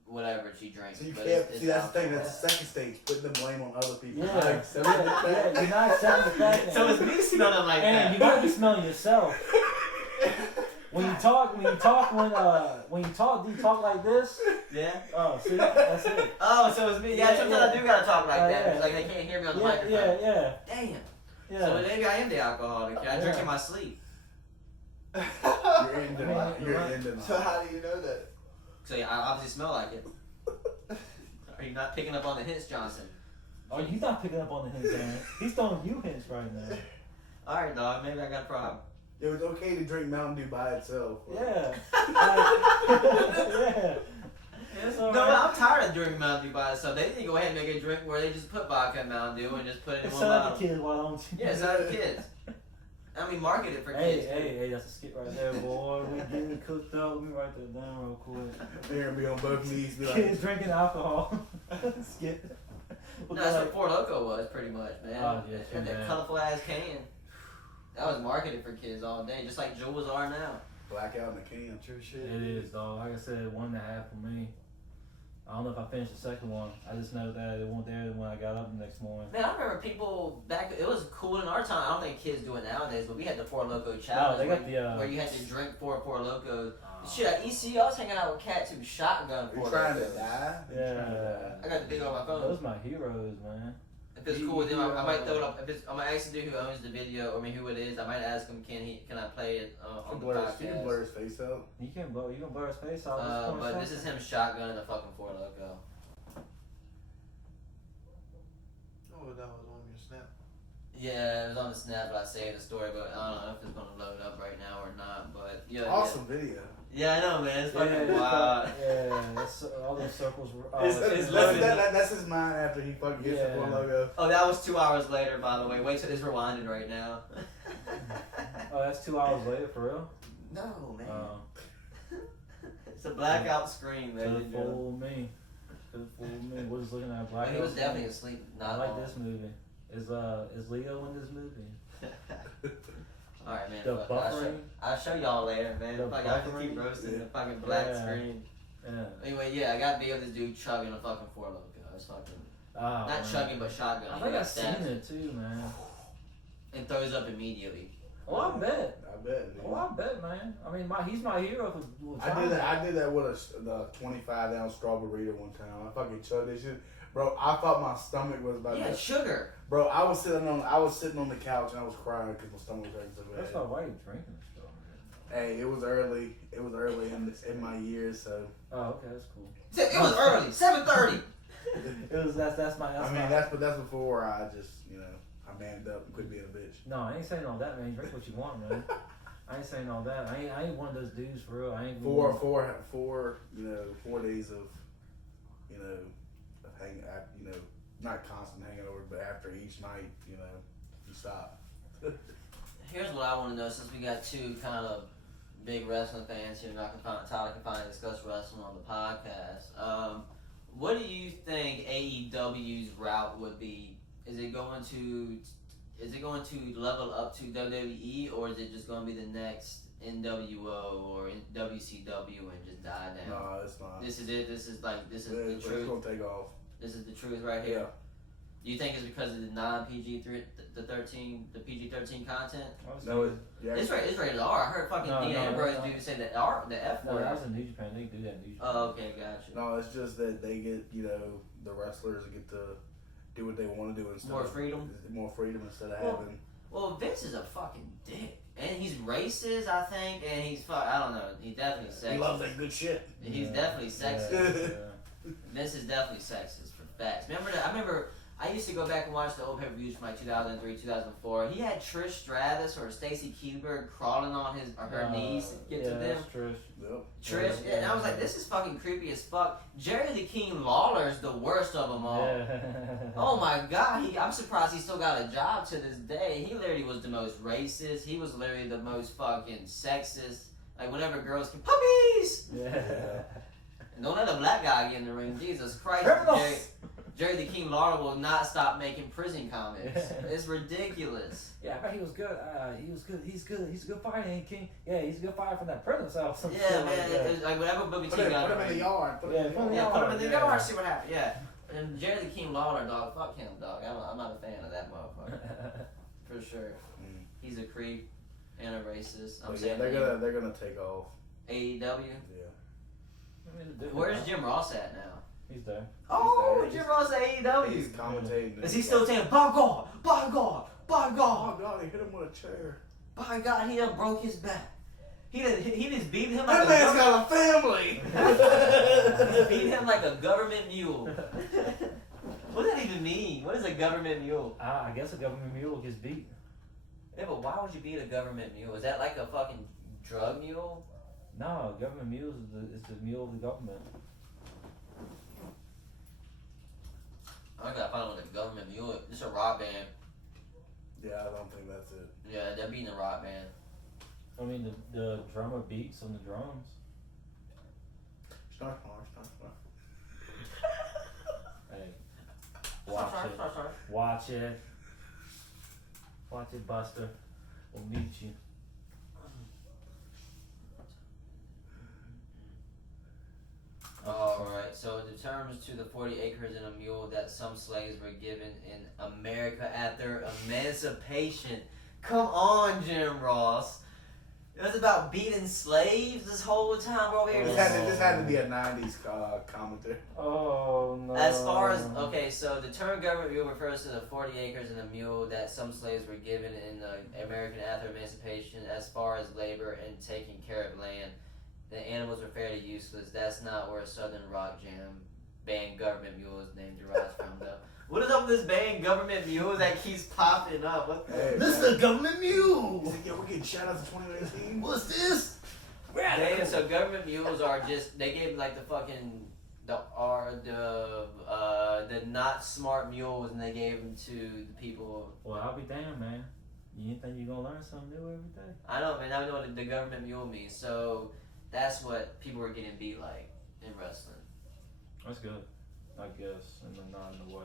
whatever she drinks. So you but can't it's see that's the thing. alcohol. That's the second stage. Putting the blame on other people. Yeah, Like, yeah, you're not accepting the fact. So it's me smelling like and that. you gotta be smelling yourself. When you talk, do you talk like this? Yeah. Oh, see, that's it. Oh, so it's me. Yeah, sometimes I do gotta talk like that. yeah. It's like they can't hear me on the Yeah, microphone. yeah. Damn. Yeah. So maybe I am the alcoholic. I drink in my sleep. You're in denial. You're in denial. So how do you know that? So yeah, I obviously smell like it. Are you not picking up on the hints, Johnson? Oh, he's not picking up on the hints, Aaron. He's throwing you hints right now. All right, dog. Maybe I got a problem. It was okay to drink Mountain Dew by itself. Yeah. Yeah. It's all No, right. I'm tired of drinking Mountain Dew by itself. They need to go ahead and make a drink where they just put vodka in Mountain Dew and just put it in It's one up bottle. the kids, why don't you? Yeah, it's not the kids. I mean, market it for kids. Hey, that's a skit right there, boy. We getting it cooked up. Let me write that down real quick. Aaron be on both knees. Be like, Kids drinking alcohol. Skit. No, that's what Four Loko was, pretty much, man. Oh, yeah, that man. colorful ass can. That was marketed for kids all day, just like Juuls are now. blackout in the can. True shit. It is, dog. Like I said, 1.5 for me. I don't know if I finished the second one. I just know that it wasn't there when I got up the next morning. Man, I remember people back. It was cool in our time. I don't think kids do it nowadays, but we had the Four Loko challenge. they got the, where you had to drink four Locos. Shit, at ECU, I was hanging out with cats who shotgun You're Four trying to Locos. die? Yeah. I got the big on my phone. Those my heroes, man. If it's cool with them, I might throw it up. If it's, I'm gonna ask the dude who owns the video, or I mean who it is. I might ask him, can I play it on the You podcast? can blur his face out. You can blur his face out. But this is him shotgunning a fucking Four Loko. Oh, that was on your snap. Yeah, it was on the snap, but I saved the story, but I don't know if it's gonna load up right now or not. But yeah, Awesome video. Yeah, I know, man. It's fucking yeah, wild. All those circles were. It's loaded. That's his mind after he fucking gets the Four Loko. Oh, that was 2 hours later, by the way. Wait till it's rewinding right now. Oh, that's 2 hours later, for real? No, man. It's a blackout screen, man. Could've fooled me. We're just looking at blackout. He was definitely asleep. I like this movie. Is Leo in this movie? Alright, man. The buffering. I'll show y'all later, man. The Fuck, y'all can keep buffering. roasting the fucking black screen. Yeah. Anyway, yeah, I got video of this dude chugging a fucking Four Loko. It's fucking not chugging, but shotgun. I think I've seen it too, man. And throws up immediately. Oh, I bet. Dude. Oh, I bet, man. I mean, he's my hero. I did that with the 25-ounce strawberry one time. I fucking chugged that shit, bro. I thought my stomach was about Yeah, to. sugar. Bro, I was sitting on the couch and I was crying because my stomach was hurting so bad. That's not why you drinking this stuff. Hey, it was early. It was early in my years, so. Oh, okay, that's cool. It was early, 7:30. That's my. That's before I just I manned up and quit being a bitch. No, I ain't saying all that, man. Drink what you want, man. I ain't saying all that. I ain't one of those dudes for real. I ain't. 4 days of hang not constant hanging over, but after each night, you stop. Here's what I want to know, since we got two kind of big wrestling fans here, Tyler can finally discuss wrestling on the podcast. What do you think AEW's route would be? Is it going to is it going to level up to WWE, or is it just going to be the next NWO or WCW and just die down? No, it's not. This is it. This is the It's truth. gonna take off. This is the truth right here. Yeah. You think it's because of the the PG-13 content? No, It's rated R. I heard fucking Dean Ambrose dude say the F No, word. that was in New Japan. They do that in New Japan. Oh, okay, gotcha. No, it's just that they get, the wrestlers get to do what they want to do instead More of freedom? More freedom instead of Well, having. Well, Vince is a fucking dick. And he's racist, I think, and he's I don't know. He's definitely sexist. He loves that good shit. He's definitely sexist. Yeah. Vince is definitely sexist for facts. I remember I used to go back and watch the old pay-per-views from like 2003, 2004. He had Trish Stratus or Stacy Keebler crawling on her knees to get to them. That's Trish. Yep. Trish, Yeah. and I was like, this is fucking creepy as fuck. Jerry the King Lawler is the worst of them all. Yeah. Oh my god, I'm surprised he still got a job to this day. He literally was the most racist. He was literally the most fucking sexist. Like, whenever girls can, puppies! Yeah. And don't let a black guy get in the ring. Jesus Christ. Jerry the King Lawler will not stop making prison comics. It's ridiculous. Yeah, I bet he was good. He was good. He's good. He's a good fighter, ain't King. Yeah, he's a good fighter from that prison cell. Some Yeah, shit man. like that. It's like whenever Booker Put T him got in the yard. Put him in the yard. Yeah, put him in the Yeah. yard, see what happens. Yeah. And Jerry the King Lawler, dog, fuck him, dog. I'm not a fan of that motherfucker. For sure. He's a creep and a racist. I'm saying they're gonna take off. AEW. Yeah. Where's Jim Ross at now? He's there. Oh, He's Jim Ross at AEW. He's commentating. Is he still saying, by God, by God, by God, Oh God, they hit him with a chair. by God, he done broke his back. He just beat him That like man's got a family. he beat him like a government mule. What does that even mean? What is a government mule? I guess a government mule gets beat. Yeah, but why would you beat a government mule? Is that like a fucking drug mule? No, government mule is the mule of the government. I gotta find out what a government mule is. It's a rock band. Yeah, I don't think that's it. Yeah, they're beating a rock band. I mean, the drummer beats on the drums. Snarf. Hey, watch it. Watch it. Watch it, Buster. We'll meet you. Alright, so it determines to the 40 acres and a mule that some slaves were given in America at their emancipation. Come on, Jim Ross. It was about beating slaves this whole time. We're over here. This had to be a '90s commentary. Oh no. As far as, okay, so the term government mule refers to the 40 acres and a mule that some slaves were given in American after emancipation as far as labor and taking care of land. The animals were fairly useless. That's not where Southern Rock Jam band Government Mule is named derives from, though. What is up with this band Government Mule that keeps popping up? What? Hey, This is a Government Mule! He's like, yo, we're getting shout outs in 2019. What's this? So Government Mules are just, they gave like the fucking, the not smart mules, and they gave them to the people. Well, I'll be damned, man. You think you're gonna learn something new every day? I know, man. I know what the Government Mule means. So that's what people were getting beat like in wrestling. That's good, I guess, not in a way.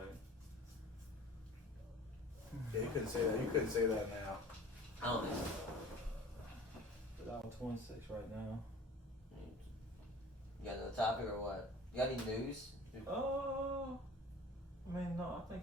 Yeah, you couldn't say that. You couldn't say that now. I don't think so. But I'm 26 right now. You got another topic or what? You got any news? I mean, no, I think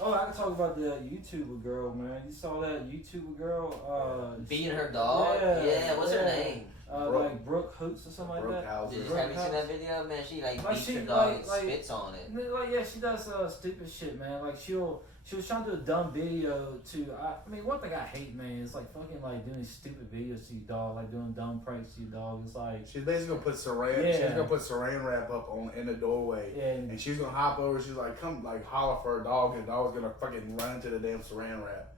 oh, I can talk about the YouTuber girl, man. You saw that YouTuber girl? Beating her dog? Yeah, what's her name? Like Brooke Hoots or something like that. Houses. Have you Brooke seen that video? Man, she like Like, beats she, her dog like- and like- spits on it. And then, like, yeah, she does stupid shit, man. Like she was trying to do a dumb video to. I mean, one thing I hate, man, is like fucking like doing these stupid videos to your dog, like doing dumb pranks to your dog. It's like She's basically gonna put saran. Yeah. She's gonna put saran wrap up in the doorway, and she's gonna hop over. She's like, come, like holler for her dog, and the dog's gonna fucking run into the damn saran wrap.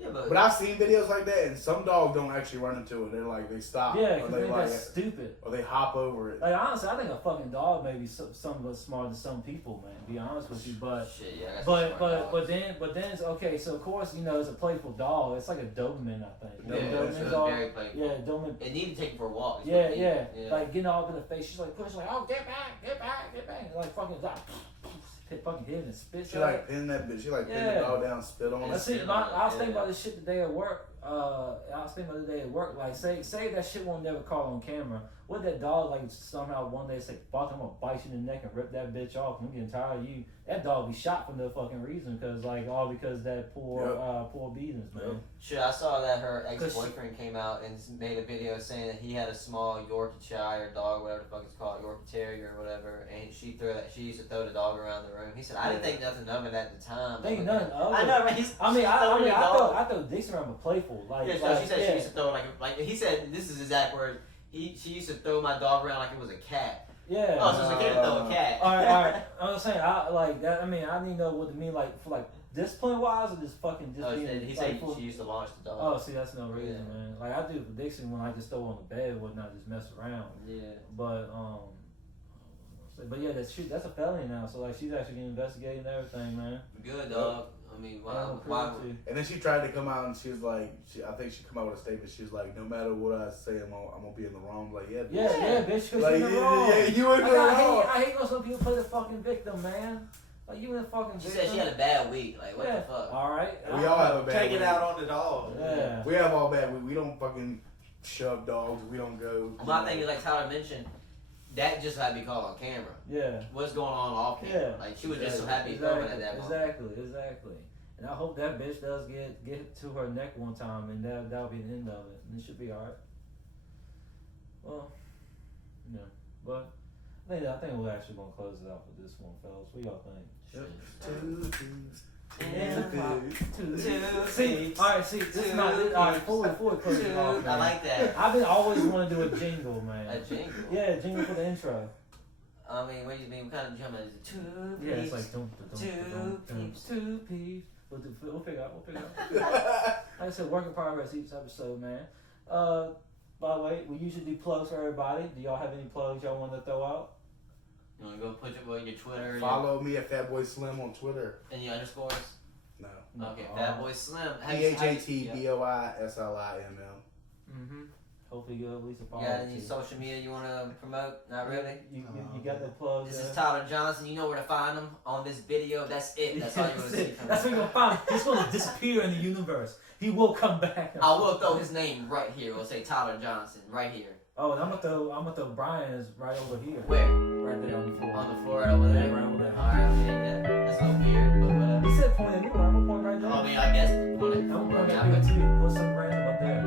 Yeah, But I've seen videos like that, and some dogs don't actually run into it. They're like, they stop, yeah, or because they like, that's stupid. or they hop over it. Like honestly, I think a fucking dog may be somewhat smarter than some people, man. To be honest with you, but. Shit, yeah, that's But then it's okay. So of course, you know, it's a playful dog. It's like a Doberman, I think. Yeah, Doberman it's dog. very playful. Yeah, Doberman. It need to take her for a walk. is Yeah, what it yeah, need. like getting all up in the face. She's like pushing, like, oh, get back, get back, get back. Like fucking, like, fucking hit and spit. She like pinned that bitch. She like pinned the dog down, spit on it. See, I was thinking about this shit today at work. Like, say that shit won't never caught on camera. What that dog like somehow one day say, "Fuck, I'm gonna bite you in the neck and rip that bitch off. I'm getting tired of you." That dog be shot for no fucking reason, because that poor business, man. Shit, I saw that her ex-boyfriend came out and made a video saying that he had a small Yorkshire dog, whatever the fuck it's called, Yorkshire Terrier or whatever, and she used to throw the dog around the room. He said, "I didn't think nothing of it at the time." Think nothing of it. I know, right? I thought Dixie around was playful. Like, she said she used to throw like he said, this is his exact words. She used to throw my dog around like it was a cat. Yeah. Oh, so it's okay to throw a cat. All right. I'm saying, I like that. I mean, I need to know what to mean, like, for like discipline wise, or just fucking just being. He said she used to launch the dog. Oh, see, that's no reason, man. Like I do for Dixie when I just throw her on the bed and whatnot, just mess around. Yeah. But yeah, that's a felony now. So like, she's actually getting investigated and everything, man. Good dog. I mean, why? And then she tried to come out and she was like, I think she come out with a statement. She was like, no matter what I say, I'm gonna be in the wrong. Like, yeah, bitch, cause like, you're in the wrong. Yeah, you in the wrong. I hate when some people play the fucking victim, man. Like, you in the fucking victim. She said she had a bad week. Like, what the fuck? All right. We all have a bad Take week. it out on the dog. Yeah. We have all bad week. We don't fucking shove dogs. We don't go. My thing is, like Tyler mentioned, that just had to be caught on camera. Yeah. What's going on off camera? Yeah. Like, she was just so happy filming at that moment. Exactly. And I hope that bitch does get to her neck one time, and that'll be the end of it. And it should be alright. Well, yeah. But I think we're actually gonna close it out with this one, fellas. What y'all think? See, this is not. Alright, before we close it off, man. I like that. I've been always want to do a jingle, man. A jingle? Yeah, a jingle for the intro. I mean, what do you mean? What kind of drum is it? Two peeps. Yeah, it's like two peeps. We'll figure out. Like I said, work in progress each episode, man. By the way, we usually do plugs for everybody. Do y'all have any plugs y'all want to throw out? You want to go put your Twitter? Follow me at Fatboy Slim on Twitter. And your underscores? No. Okay, Fatboy Slim. PHATBOISLIMM. Mm-hmm. Hopefully you'll at least follow. You got any social media you want to promote? Not really? You got the plugs. This is Tyler Johnson. You know where to find him on this video. That's it. That's all you're going to see. That's what you're going to find. He's going to disappear in the universe. He will come back. I will throw his name right here. We'll say Tyler Johnson right here. Oh, and I'm gonna throw Brian's right over here. Where? Right there on the floor. On the floor right over there? Yeah, right over there. Alright, yeah. That's a little weird, but whatever. He said point at me. I'm gonna point right there. I mean, I guess. I'm gonna point at you too. Put something random up there.